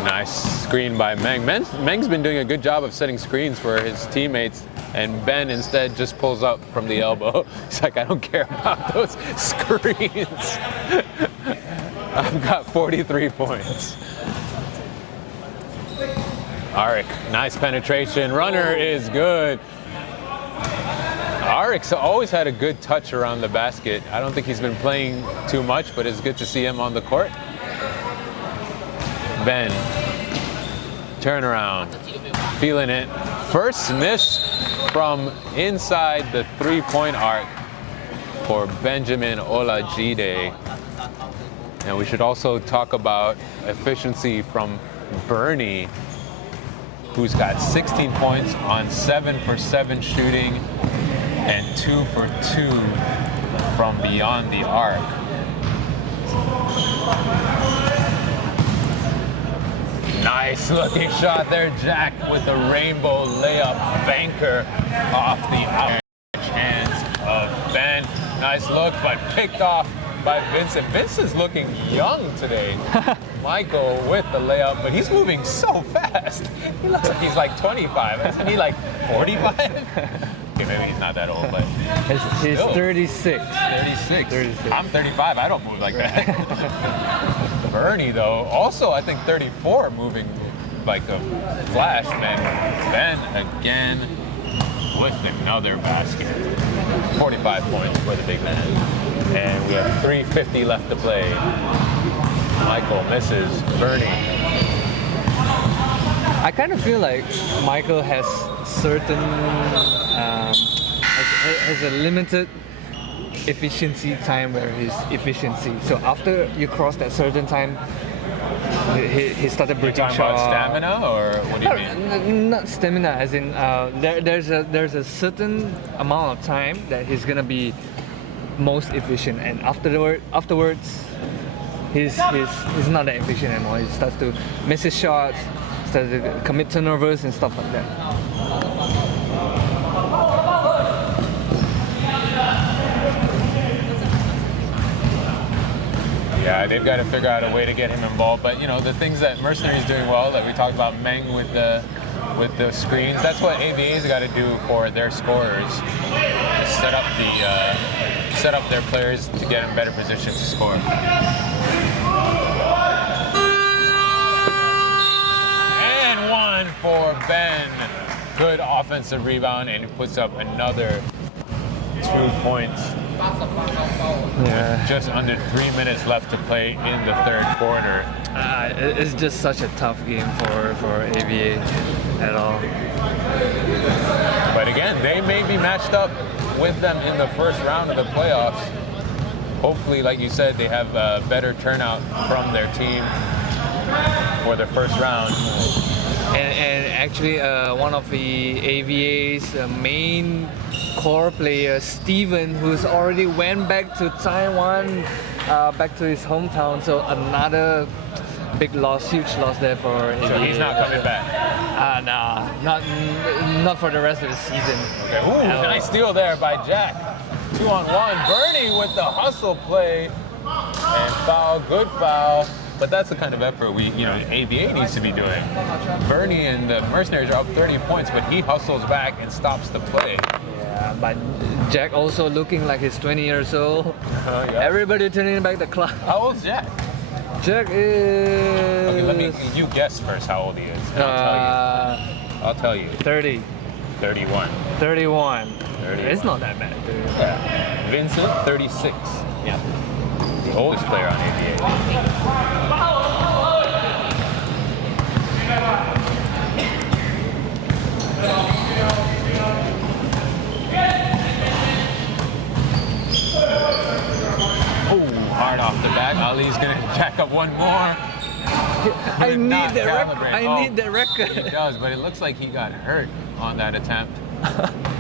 Nice screen by Meng. Meng's been doing a good job of setting screens for his teammates. And Ben instead just pulls up from the elbow. He's like, I don't care about those screens. I've got 43 points. Arik, nice penetration. Runner is good. Arik's always had a good touch around the basket. I don't think he's been playing too much, but it's good to see him on the court. Ben, turnaround, feeling it. First miss from inside the three-point arc for Benjamin Olajide. And we should also talk about efficiency from Bernie, who's got 16 points on 7 for 7 shooting and 2 for 2 from beyond the arc. Nice looking shot there, Jack, with the rainbow layup banker off the outside hands of Ben. Nice look, but picked off by Vincent. Vincent's looking young today. Michael with the layup, but he's moving so fast. He looks like he's like 25. Isn't he like 45? Okay, maybe he's not that old, but he's 36. 36. I'm 35. I don't move like that. Bernie, though, also I think 34, moving like a flash, man. Ben again with another basket. 45 points for the big man. And we have 3:50 left to play. Michael misses. Bernie. I kind of feel like Michael has certain has a limited efficiency time where his efficiency. So after you cross that certain time, he started breaking shots. About stamina, or what do you mean? Not stamina, as in there's a certain amount of time that he's gonna be most efficient, and afterwards he's not that efficient anymore. He starts to miss his shots, starts to commit turnovers and stuff like that. Yeah, they've got to figure out a way to get him involved. But you know, the things that Mercenaries doing well, that we talked about, Meng with the screens. That's what AVA's got to do for their scorers. Set up their players to get in better position to score. And one for Ben. Good offensive rebound, and he puts up another 2 points. Yeah. Just under 3 minutes left to play in the third quarter. It's just such a tough game for AVA at all. But again, they may be matched up with them in the first round of the playoffs. Hopefully, like you said, they have a better turnout from their team for their first round. And actually, one of the AVA's main core players, Steven, who's already went back to Taiwan, back to his hometown. So another big loss, huge loss there for AVA. So he's not coming back. Nah, not for the rest of the season. Okay. Ooh, nice steal there by Jack. 2-on-1. Bernie with the hustle play and foul, good foul. But that's the kind of effort AVA needs to be doing. Bernie and the Mercenaries are up 30 points, but he hustles back and stops the play. Yeah, but Jack also looking like he's 20 years old. Yeah. Everybody turning back the clock. How old is Jack? Jack is... Okay, you guess first how old he is. I'll tell you. 30. 31. 31. 30. It's not that bad. Yeah. Vincent, 36. Yeah. The oldest player on AVA. Oh, hard off the bat. Ali's gonna jack up one more. I need the He record. does, but it looks like he got hurt on that attempt.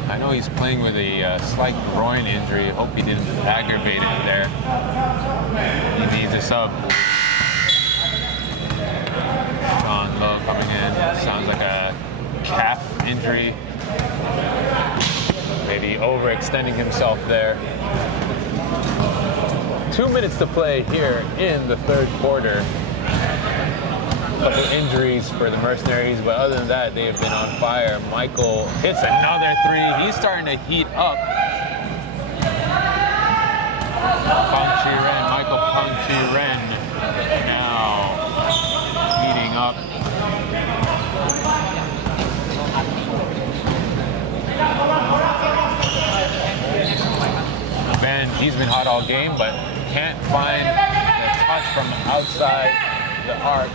I know he's playing with a slight groin injury. Hope he didn't aggravate it there. He needs a sub. Sean Lowe coming in. Sounds like a calf injury. Maybe overextending himself there. 2 minutes to play here in the third quarter. Couple injuries for the Mercenaries, but other than that, they have been on fire. Michael hits another three. He's starting to heat up. Michael Pang-Chi-Ren now heating up. Ben, he's been hot all game, but can't find a touch from outside the arc.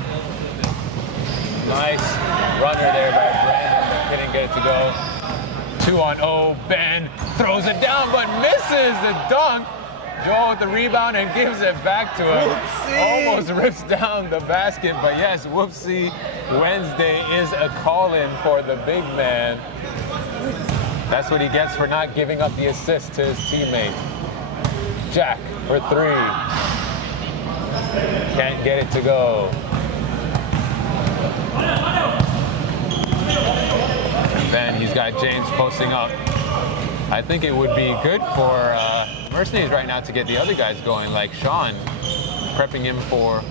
Nice runner there by Brandon, but couldn't get it to go. 2-on-0, Ben throws it down, but misses the dunk. Joel with the rebound and gives it back to him. Whoopsie. Almost rips down the basket, but yes, whoopsie Wednesday is a call-in for the big man. That's what he gets for not giving up the assist to his teammate. Jack for three. Can't get it to go. And then he's got James posting up. I think it would be good for Mercenaries right now to get the other guys going, like Sean, prepping him for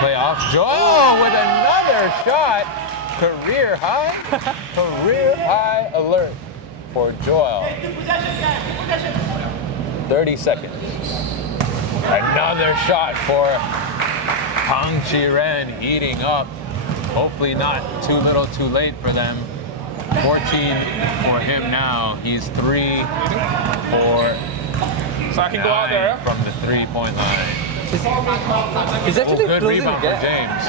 playoffs. Joel with another shot. Career high. Career high alert for Joel. 30 seconds. Another shot for Pang-Chi-Ren heating up. Hopefully not too little too late for them. 14 for him now. He's 3 for So I can go out there. from the 3-point line. He's actually Good closing the rebound for gap. James.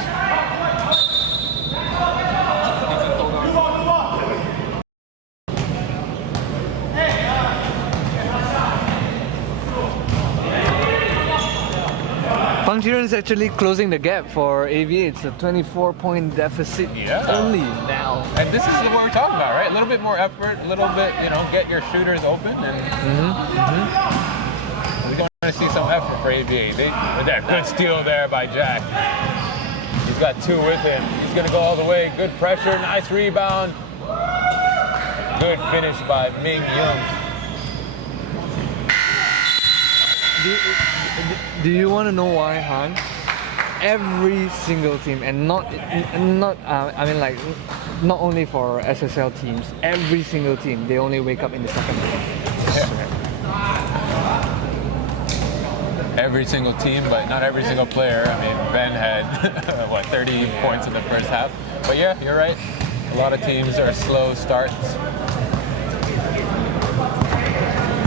Pang-Chi-Ren is actually closing the gap for AVA. It's a 24-point deficit only now. And this is what we're talking about, right? A little bit more effort, a little bit, get your shooters open, and we're going to see some effort for AVA. With that good steal there by Jack. He's got two with him. He's going to go all the way. Good pressure, nice rebound. Good finish by Ming Young. Do you want to know why, Han? Every single team, and not only for SSL teams, every single team, they only wake up in the second half. Every single team, but not every single player. I mean, Ben had, 30 points in the first half. But yeah, you're right. A lot of teams are slow starts.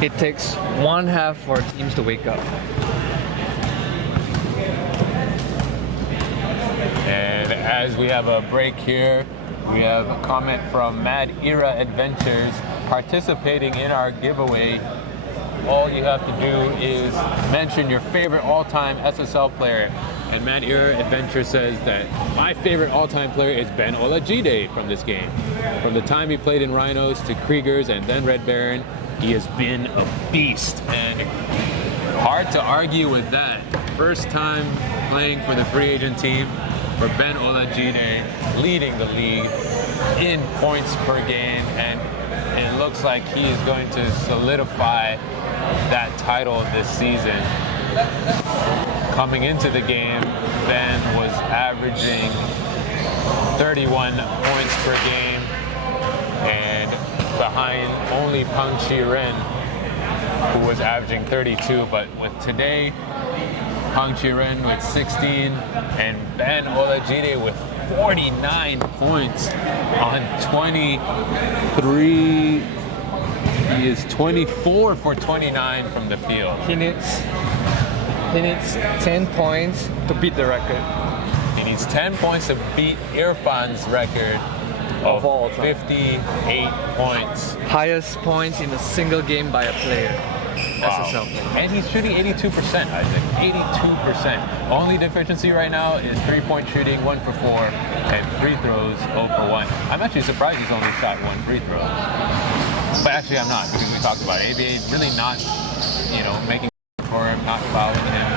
It takes one half for teams to wake up. And as we have a break here, we have a comment from Mad Era Adventures participating in our giveaway. All you have to do is mention your favorite all-time SSL player. And Mad Era Adventure says that my favorite all-time player is Ben Olajide from this game. From the time he played in Rhinos to Kriegers and then Red Baron, he has been a beast. And hard to argue with that. First time playing for the free agent team for Ben Olajide, leading the league in points per game. And it looks like he is going to solidify that title this season. Coming into the game, Ben was averaging 31 points per game and behind only Pang Chi-ren, who was averaging 32. But with today, Pang Chi-ren with 16 and Ben Olajide with 49 points on 23. He is 24 for 29 from the field. He needs 10 points to beat the record. He needs 10 points to beat Irfan's record of all time. 58 points. Highest points in a single game by a player. Wow. SSL. And he's shooting 82%, Isaac. 82%. Only deficiency right now is 3-point shooting, 1 for 4, and free throws 0 for 1. I'm actually surprised he's only shot 1 free throw. But actually I'm not, because we talked about it. AVA really not, making for him, not fouling him.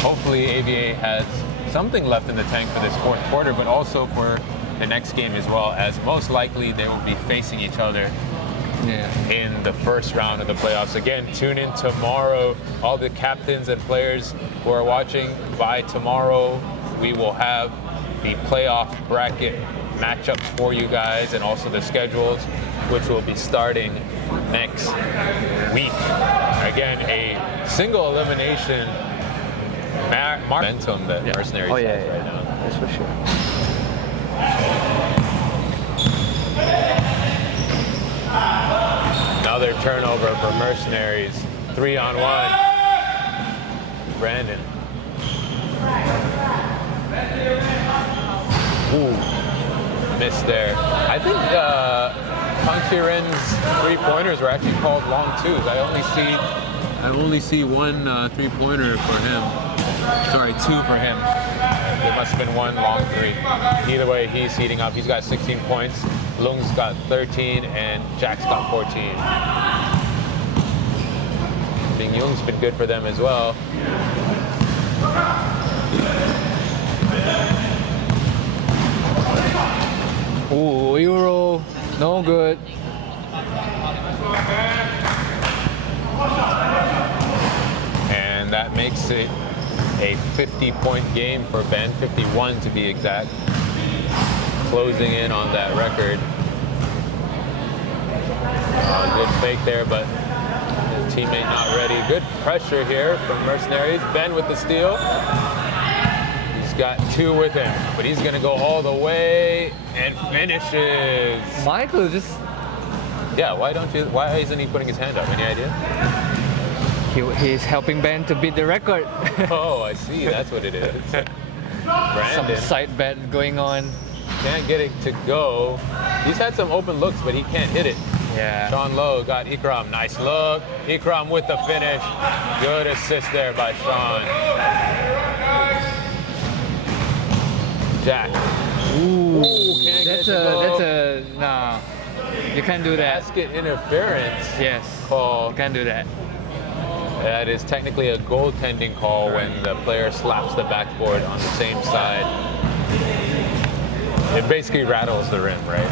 Hopefully AVA has something left in the tank for this fourth quarter, but also for the next game as well, as most likely they will be facing each other in the first round of the playoffs. Again, tune in tomorrow. All the captains and players who are watching, by tomorrow we will have the playoff bracket matchups for you guys and also the schedules, which will be starting next week. Again, a single elimination momentum that Mercenaries has right now. That's for sure. Another turnover for Mercenaries. 3-on-1. Brandon. Ooh, missed there. I think Pang Chi-ren's three-pointers were actually called long twos. I only see one three-pointer for him. Sorry, 2 for him. There must have been 1 long 3. Either way, he's heating up. He's got 16 points. Lung's got 13, and Jack's got 14. Bing Young's been good for them as well. Ooh, Euro, no good. And that makes it a 50-point game for Ben, 51 to be exact. Closing in on that record. Good fake there, but his teammate not ready. Good pressure here from Mercenaries. Ben with the steal. He's got 2 with him, but he's gonna go all the way and finishes. Michael just... Yeah, why isn't he putting his hand up? Any idea? He's helping Ben to beat the record. Oh, I see, that's what it is. Some Brandon side bet going on. can't get it to go. He's had some open looks, but he can't hit it. Yeah. Sean Lowe got Ikram. Nice look. Ikram with the finish. Good assist there by Sean. Jack. Ooh, can't get it to go. that's a nah. You can't do that. Basket interference Yes. call. You can't do that. That is technically a goaltending call when the player slaps the backboard on the same side. It basically rattles the rim, right?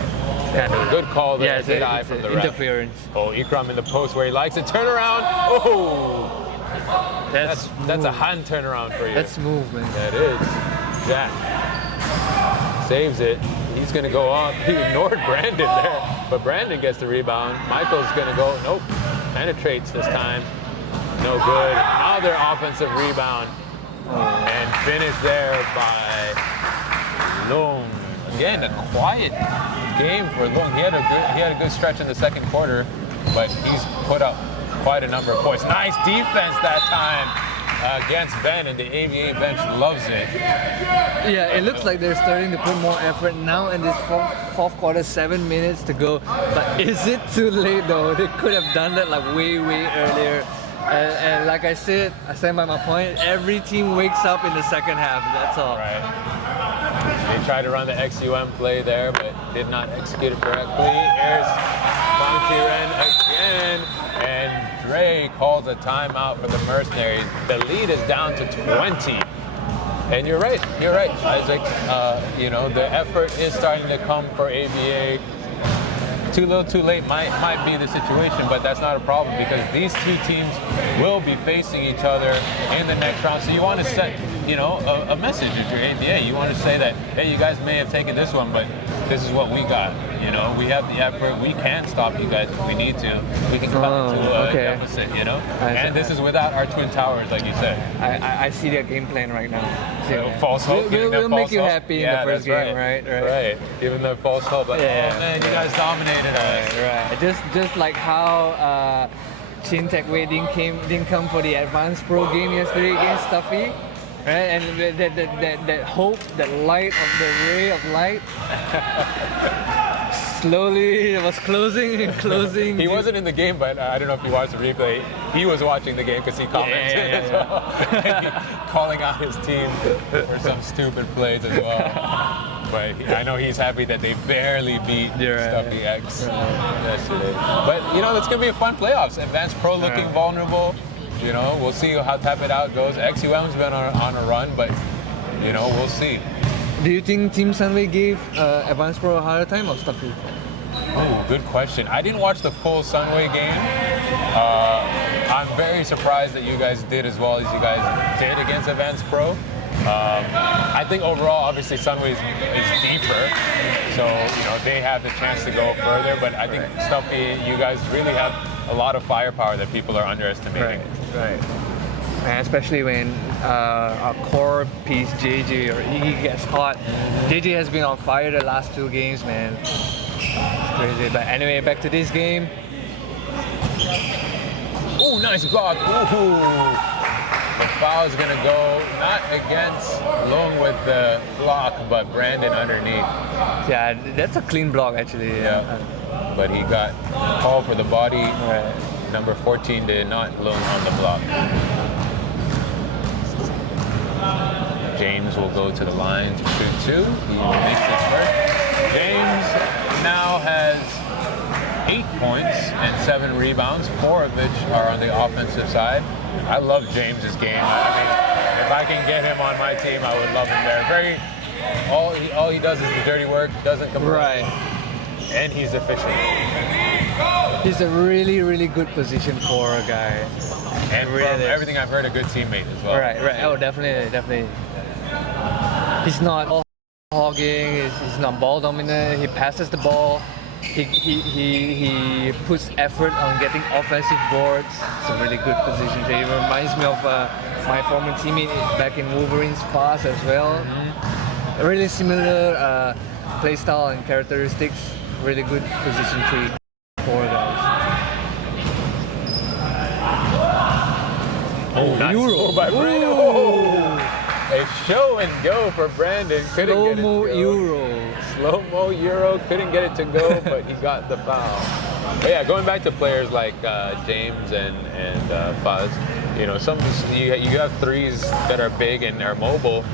Can't do that. Good call there. Yeah, Good eye from the ref. interference. Oh, Ikram in the post where he likes it. Turn around. Oh! That's a hand turnaround for you. That's smooth, man. That is. Jack saves it. He's going to go on. He ignored Brandon there, but Brandon gets the rebound. Michael's going to go. Nope. Penetrates this time. No good. Another offensive rebound. And finish there by Lung. Again, a quiet game for Lung. He had a good stretch in the second quarter. but he's put up quite a number of points. Nice defense that time against Ben, and the AVA bench loves it. Yeah, it looks like they're starting to put more effort now in this fourth quarter, 7 minutes to go. But is it too late though? They could have done that like way earlier. And like I said, I stand by my point, every team wakes up in the second half, that's all. Right. They tried to run the XUM play there, but did not execute it correctly. Here's Funky Ren again, and Dre calls a timeout for the Mercenaries. The lead is down to 20. And you're right, Isaac. You know, the effort is starting to come for AVA. Too little, too late might be the situation, but that's not a problem because these two teams will be facing each other in the next round. So you want to set, you know, a message if you're AVA. You want to say that, hey, you guys may have taken this one, but this is what we got. You know, we have the effort. We can stop you guys if we need to. We can come back to a deficit, you know? And this is without our twin towers, like you said. I see their game plan right now. So false hope. We'll make you happy in the first game, right? Giving them false hope. Like, oh man, you guys dominated us. Right. Just like how Chin Tech Wei didn't come for the Advanced Pro game yesterday against Stuffy. Right, and that hope, that light of the ray of light, slowly it was closing and closing. He wasn't in the game, but I don't know if you watched the replay. He was watching the game because he commented as well, calling out his team for some stupid plays as well. But I know he's happy that they barely beat Stuffy X yesterday. But you know, it's gonna be a fun playoffs. Advanced Pro looking vulnerable. You know, we'll see how Tap It Out goes. XUM's been on a run, but, you know, we'll see. Do you think Team Sunway gave Advanced Pro a harder time or Stuffy? Oh, good question. I didn't watch the full Sunway game. I'm very surprised that you guys did as well as you guys did against Advanced Pro. I think overall, obviously, Sunway is deeper, so, you know, they have the chance to go further, but I think Stuffy, you guys really have a lot of firepower that people are underestimating. Right. And especially when our core piece, JJ or Iggy gets hot. JJ has been on fire the last 2 games, man. It's crazy. But anyway, back to this game. Oh, nice block. Ooh. The foul is going to go not against Long with the block, but Brandon underneath. Yeah, that's a clean block actually. Yeah. But he got called for the body. Number 14 did not Long on the block. James will go to the line to shoot 2. He makes his first. James now has 8 points and 7 rebounds, 4 of which are on the offensive side. I love James's game. I mean, if I can get him on my team, I would love him there. All he does is the dirty work, doesn't complain, and he's efficient. He's a really good position for a guy. And from everything I've heard, a good teammate as well. Right. Oh, definitely. He's not hogging. He's not ball dominant. He passes the ball. He puts effort on getting offensive boards. It's a really good position. It reminds me of my former teammate back in Wolverines Fast as well. A really similar play style and characteristics. Really good position tree for guys. Oh, nice. Euro by Brandon. Oh. A show and go for Brandon. Slow-mo Euro. Slow-mo Euro. Couldn't get it to go, but he got the foul. But yeah, going back to players like James and Faz, you know, you have threes that are big and are mobile,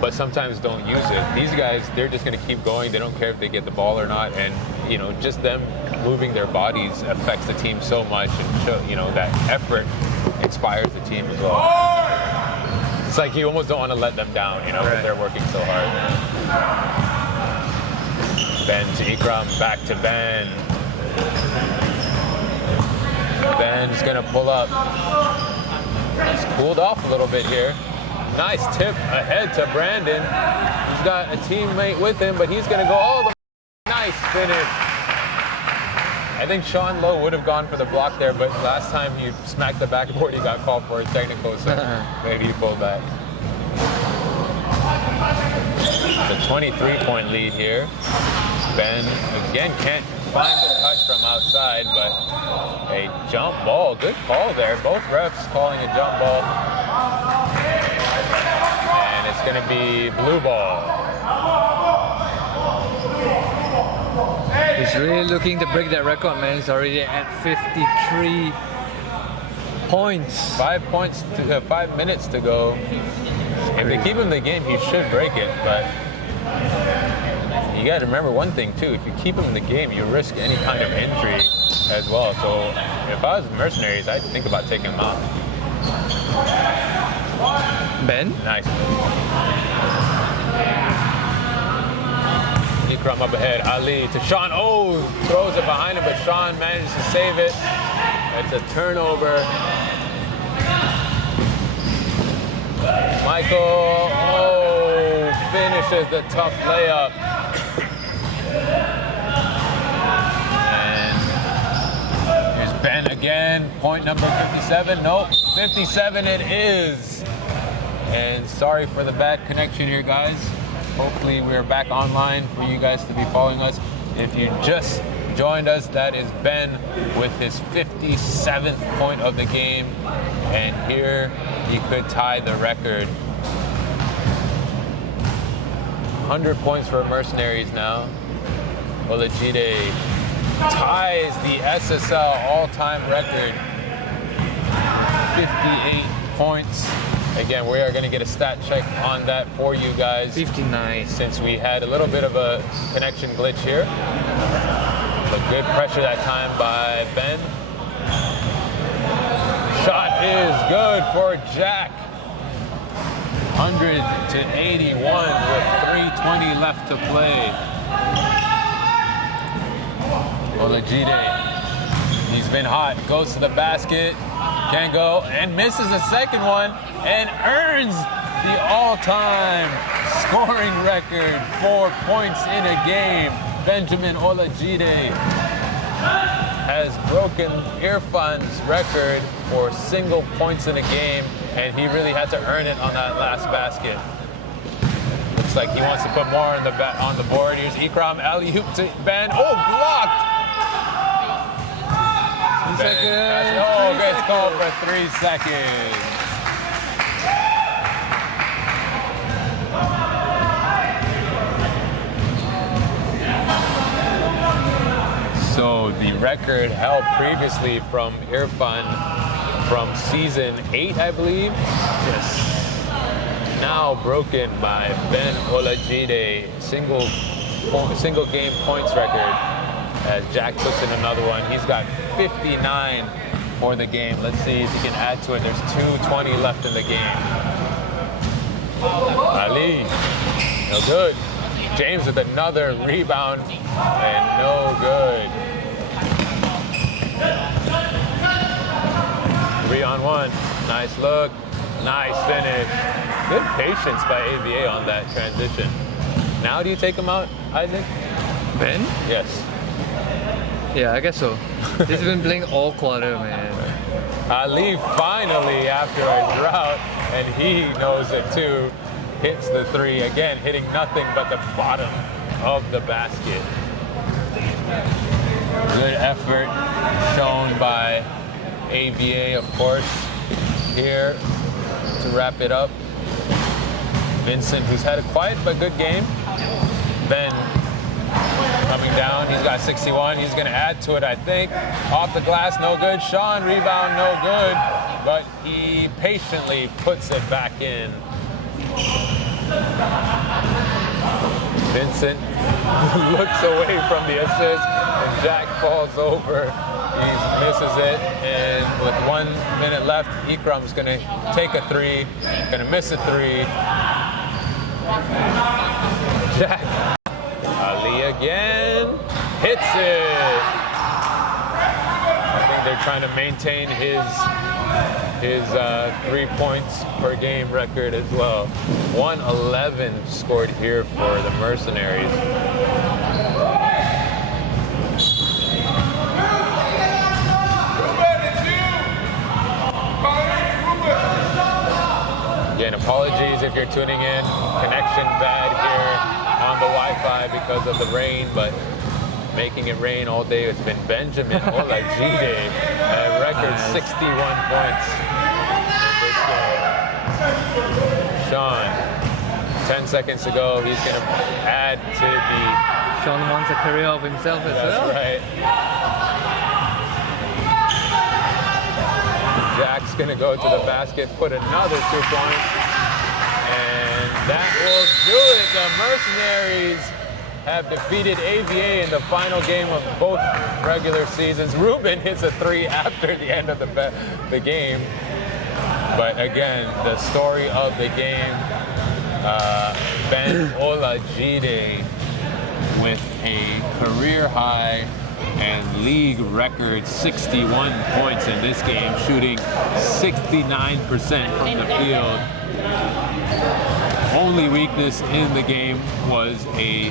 but sometimes don't use it. These guys, they're just going to keep going. They don't care if they get the ball or not, and you know, just them moving their bodies affects the team so much, and you know, that effort inspires the team as well. It's like you almost don't want to let them down, you know, because they're working so hard. Ben to Ikram, back to Ben. Ben's gonna pull up. He's cooled off a little bit here. Nice tip ahead to Brandon. He's got a teammate with him, but he's gonna go all the way. Nice finish. I think Sean Lowe would have gone for the block there, but last time he smacked the backboard, he got called for a technical, so maybe he pulled back. The 23-point lead here. Ben again can't find the touch from outside. outside, but a jump ball. Good call there. Both refs calling a jump ball. And it's going to be blue ball. He's really looking to break that record, man. He's already at 53 points. 5 minutes to go. If they keep him in the game, he should break it, but you got to remember one thing too. If you keep him in the game, you risk any kind of injury as well. So if I was Mercenaries, I'd think about taking him out. Ben? Nice. Ikram up ahead. Ali to Sean. Oh, throws it behind him, but Sean manages to save it. It's a turnover. Michael, finishes the tough layup. And here's Ben again. Point number 57. Nope, 57 it is. And sorry for the bad connection here, guys. Hopefully we're back online for you guys to be following us. If you just joined us, that is Ben with his 57th point of the game. And here he could tie the record. 100 points for Mercenaries now. Olajide ties the SSL all-time record. 58 points. Again, we are going to get a stat check on that for you guys. 59. Since we had a little bit of a connection glitch here. But good pressure that time by Ben. Shot is good for Jack. 100-81 with 3:20 left to play. Olajide, he's been hot, goes to the basket, can go, and misses the second one, and earns the all-time scoring record, 4 points in a game. Benjamin Olajide has broken Irfan's record for single points in a game, and he really had to earn it on that last basket. Looks like he wants to put more on the board. Here's Ikram, alley-oop to Ben. Oh, blocked! 2 seconds. Oh, gets called for 3 seconds. So the record held previously from Irfan from season 8, I believe. Yes. Now broken by Ben Olajide, single game points record. As Jack puts in another one, he's got 59 for the game. Let's see if he can add to it. There's 2:20 left in the game. Ali, no good. James with another rebound, and no good. 3-on-1, nice look, nice finish. Good patience by AVA on that transition. Now do you take him out, Isaac? Ben? Yes. Yeah, I guess so. He's been playing all quarter, man. Ali finally, after a drought, and he knows it too, hits the three. Again, hitting nothing but the bottom of the basket. Good effort shown by AVA, of course, here to wrap it up. Vincent, who's had a quiet but good game. Ben coming down, he's got 61, he's gonna add to it, I think. Off the glass, no good. Sean, rebound, no good, but he patiently puts it back in. Vincent looks away from the assist, and Jack falls over. He misses it, and with 1 minute left, Ikram's gonna take a three, gonna miss a three. Jack, Ali again, hits it. I think they're trying to maintain his 3 points per game record as well. 111 scored here for the Mercenaries. Again, apologies if you're tuning in. Connection bad here on the Wi-Fi because of the rain, but making it rain all day. It's been Benjamin Olajide, a record 61 points in this game. Sean, 10 seconds to go. He's going to add to the... Sean wants a career of himself as well. That's right. Jack's going to go to the basket, put another 2 points. And that will do it. The Mercenaries have defeated AVA in the final game of both regular seasons. Ruben hits a 3 after the end of the game. But again, the story of the game, Ben Olajide with a career high and league record 61 points in this game, shooting 69% from the field. Only weakness in the game was a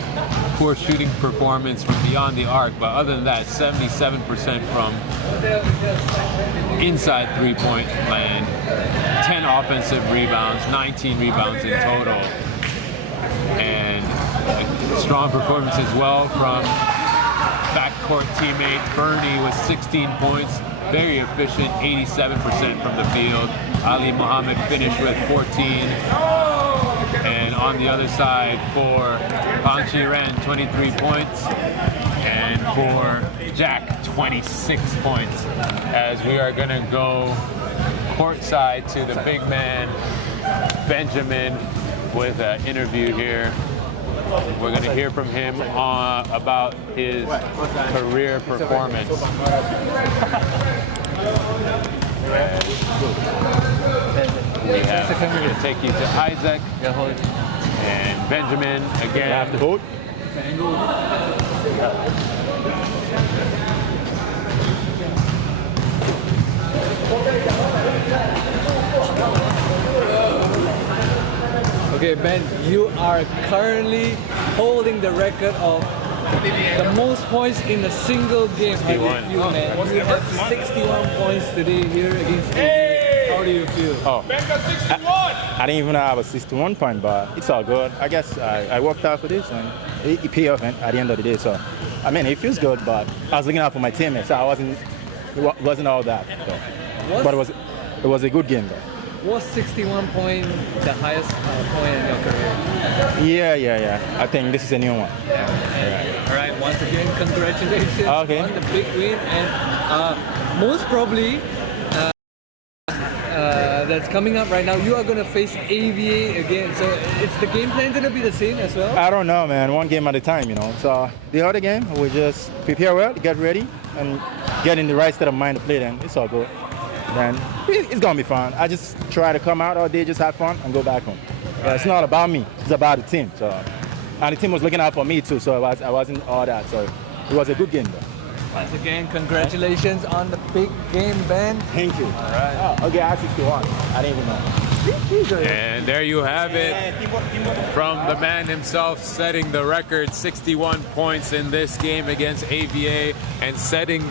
poor shooting performance from beyond the arc, but other than that, 77% from inside three-point land, 10 offensive rebounds, 19 rebounds in total, and a strong performance as well from backcourt teammate Bernie with 16 points, very efficient, 87% from the field. Ali Muhammad finished with 14. And on the other side for Bang Chi-ren, 23 points. And for Jack, 26 points. As we are going to go courtside to the big man, Benjamin, with an interview here. We're going to hear from him about his career performance. We have to take you to Isaac and Benjamin again. Have to vote. Okay, Ben, you are currently holding the record of the most points in a single game. 61. How do you feel, man? You have 61 points today here against AVA. How do you feel? Oh, I didn't even have a 61 point, but it's all good. I guess I worked out for this, and it paid off at the end of the day. So, I mean, it feels good, but I was looking out for my teammates, so it wasn't all that. So. But it was a good game, though. Was 61 point the highest point in your career? Yeah. I think this is a new one. All right, once again, congratulations on the big win, and most probably that's coming up right now. You are going to face AVA again, so is the game plan going to be the same as well? I don't know, man. One game at a time, you know. So the other game, we just prepare well, get ready, and get in the right state of mind to play. Then it's all good. Then it's gonna be fun. I just try to come out all day, just have fun, and go back home. It's not about me; it's about the team. So, and the team was looking out for me too. So I wasn't all that. So it was a good game, though. Once again, congratulations on the big game, Ben. Thank you. All right. Oh, okay, I 61. I didn't even know. And there you have it, from the man himself, setting the record, 61 points in this game against AVA, and setting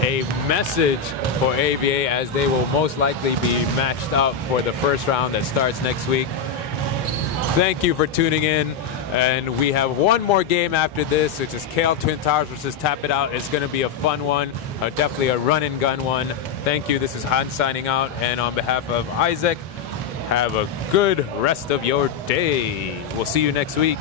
a message for AVA, as they will most likely be matched up for the first round that starts next week. Thank you for tuning in, and we have one more game after this, which is KL Twin Towers versus Tap It Out. It's going to be a fun one, definitely a run and gun one. Thank you. This is Han signing out, and on behalf of Isaac, have a good rest of your day. We'll see you next week.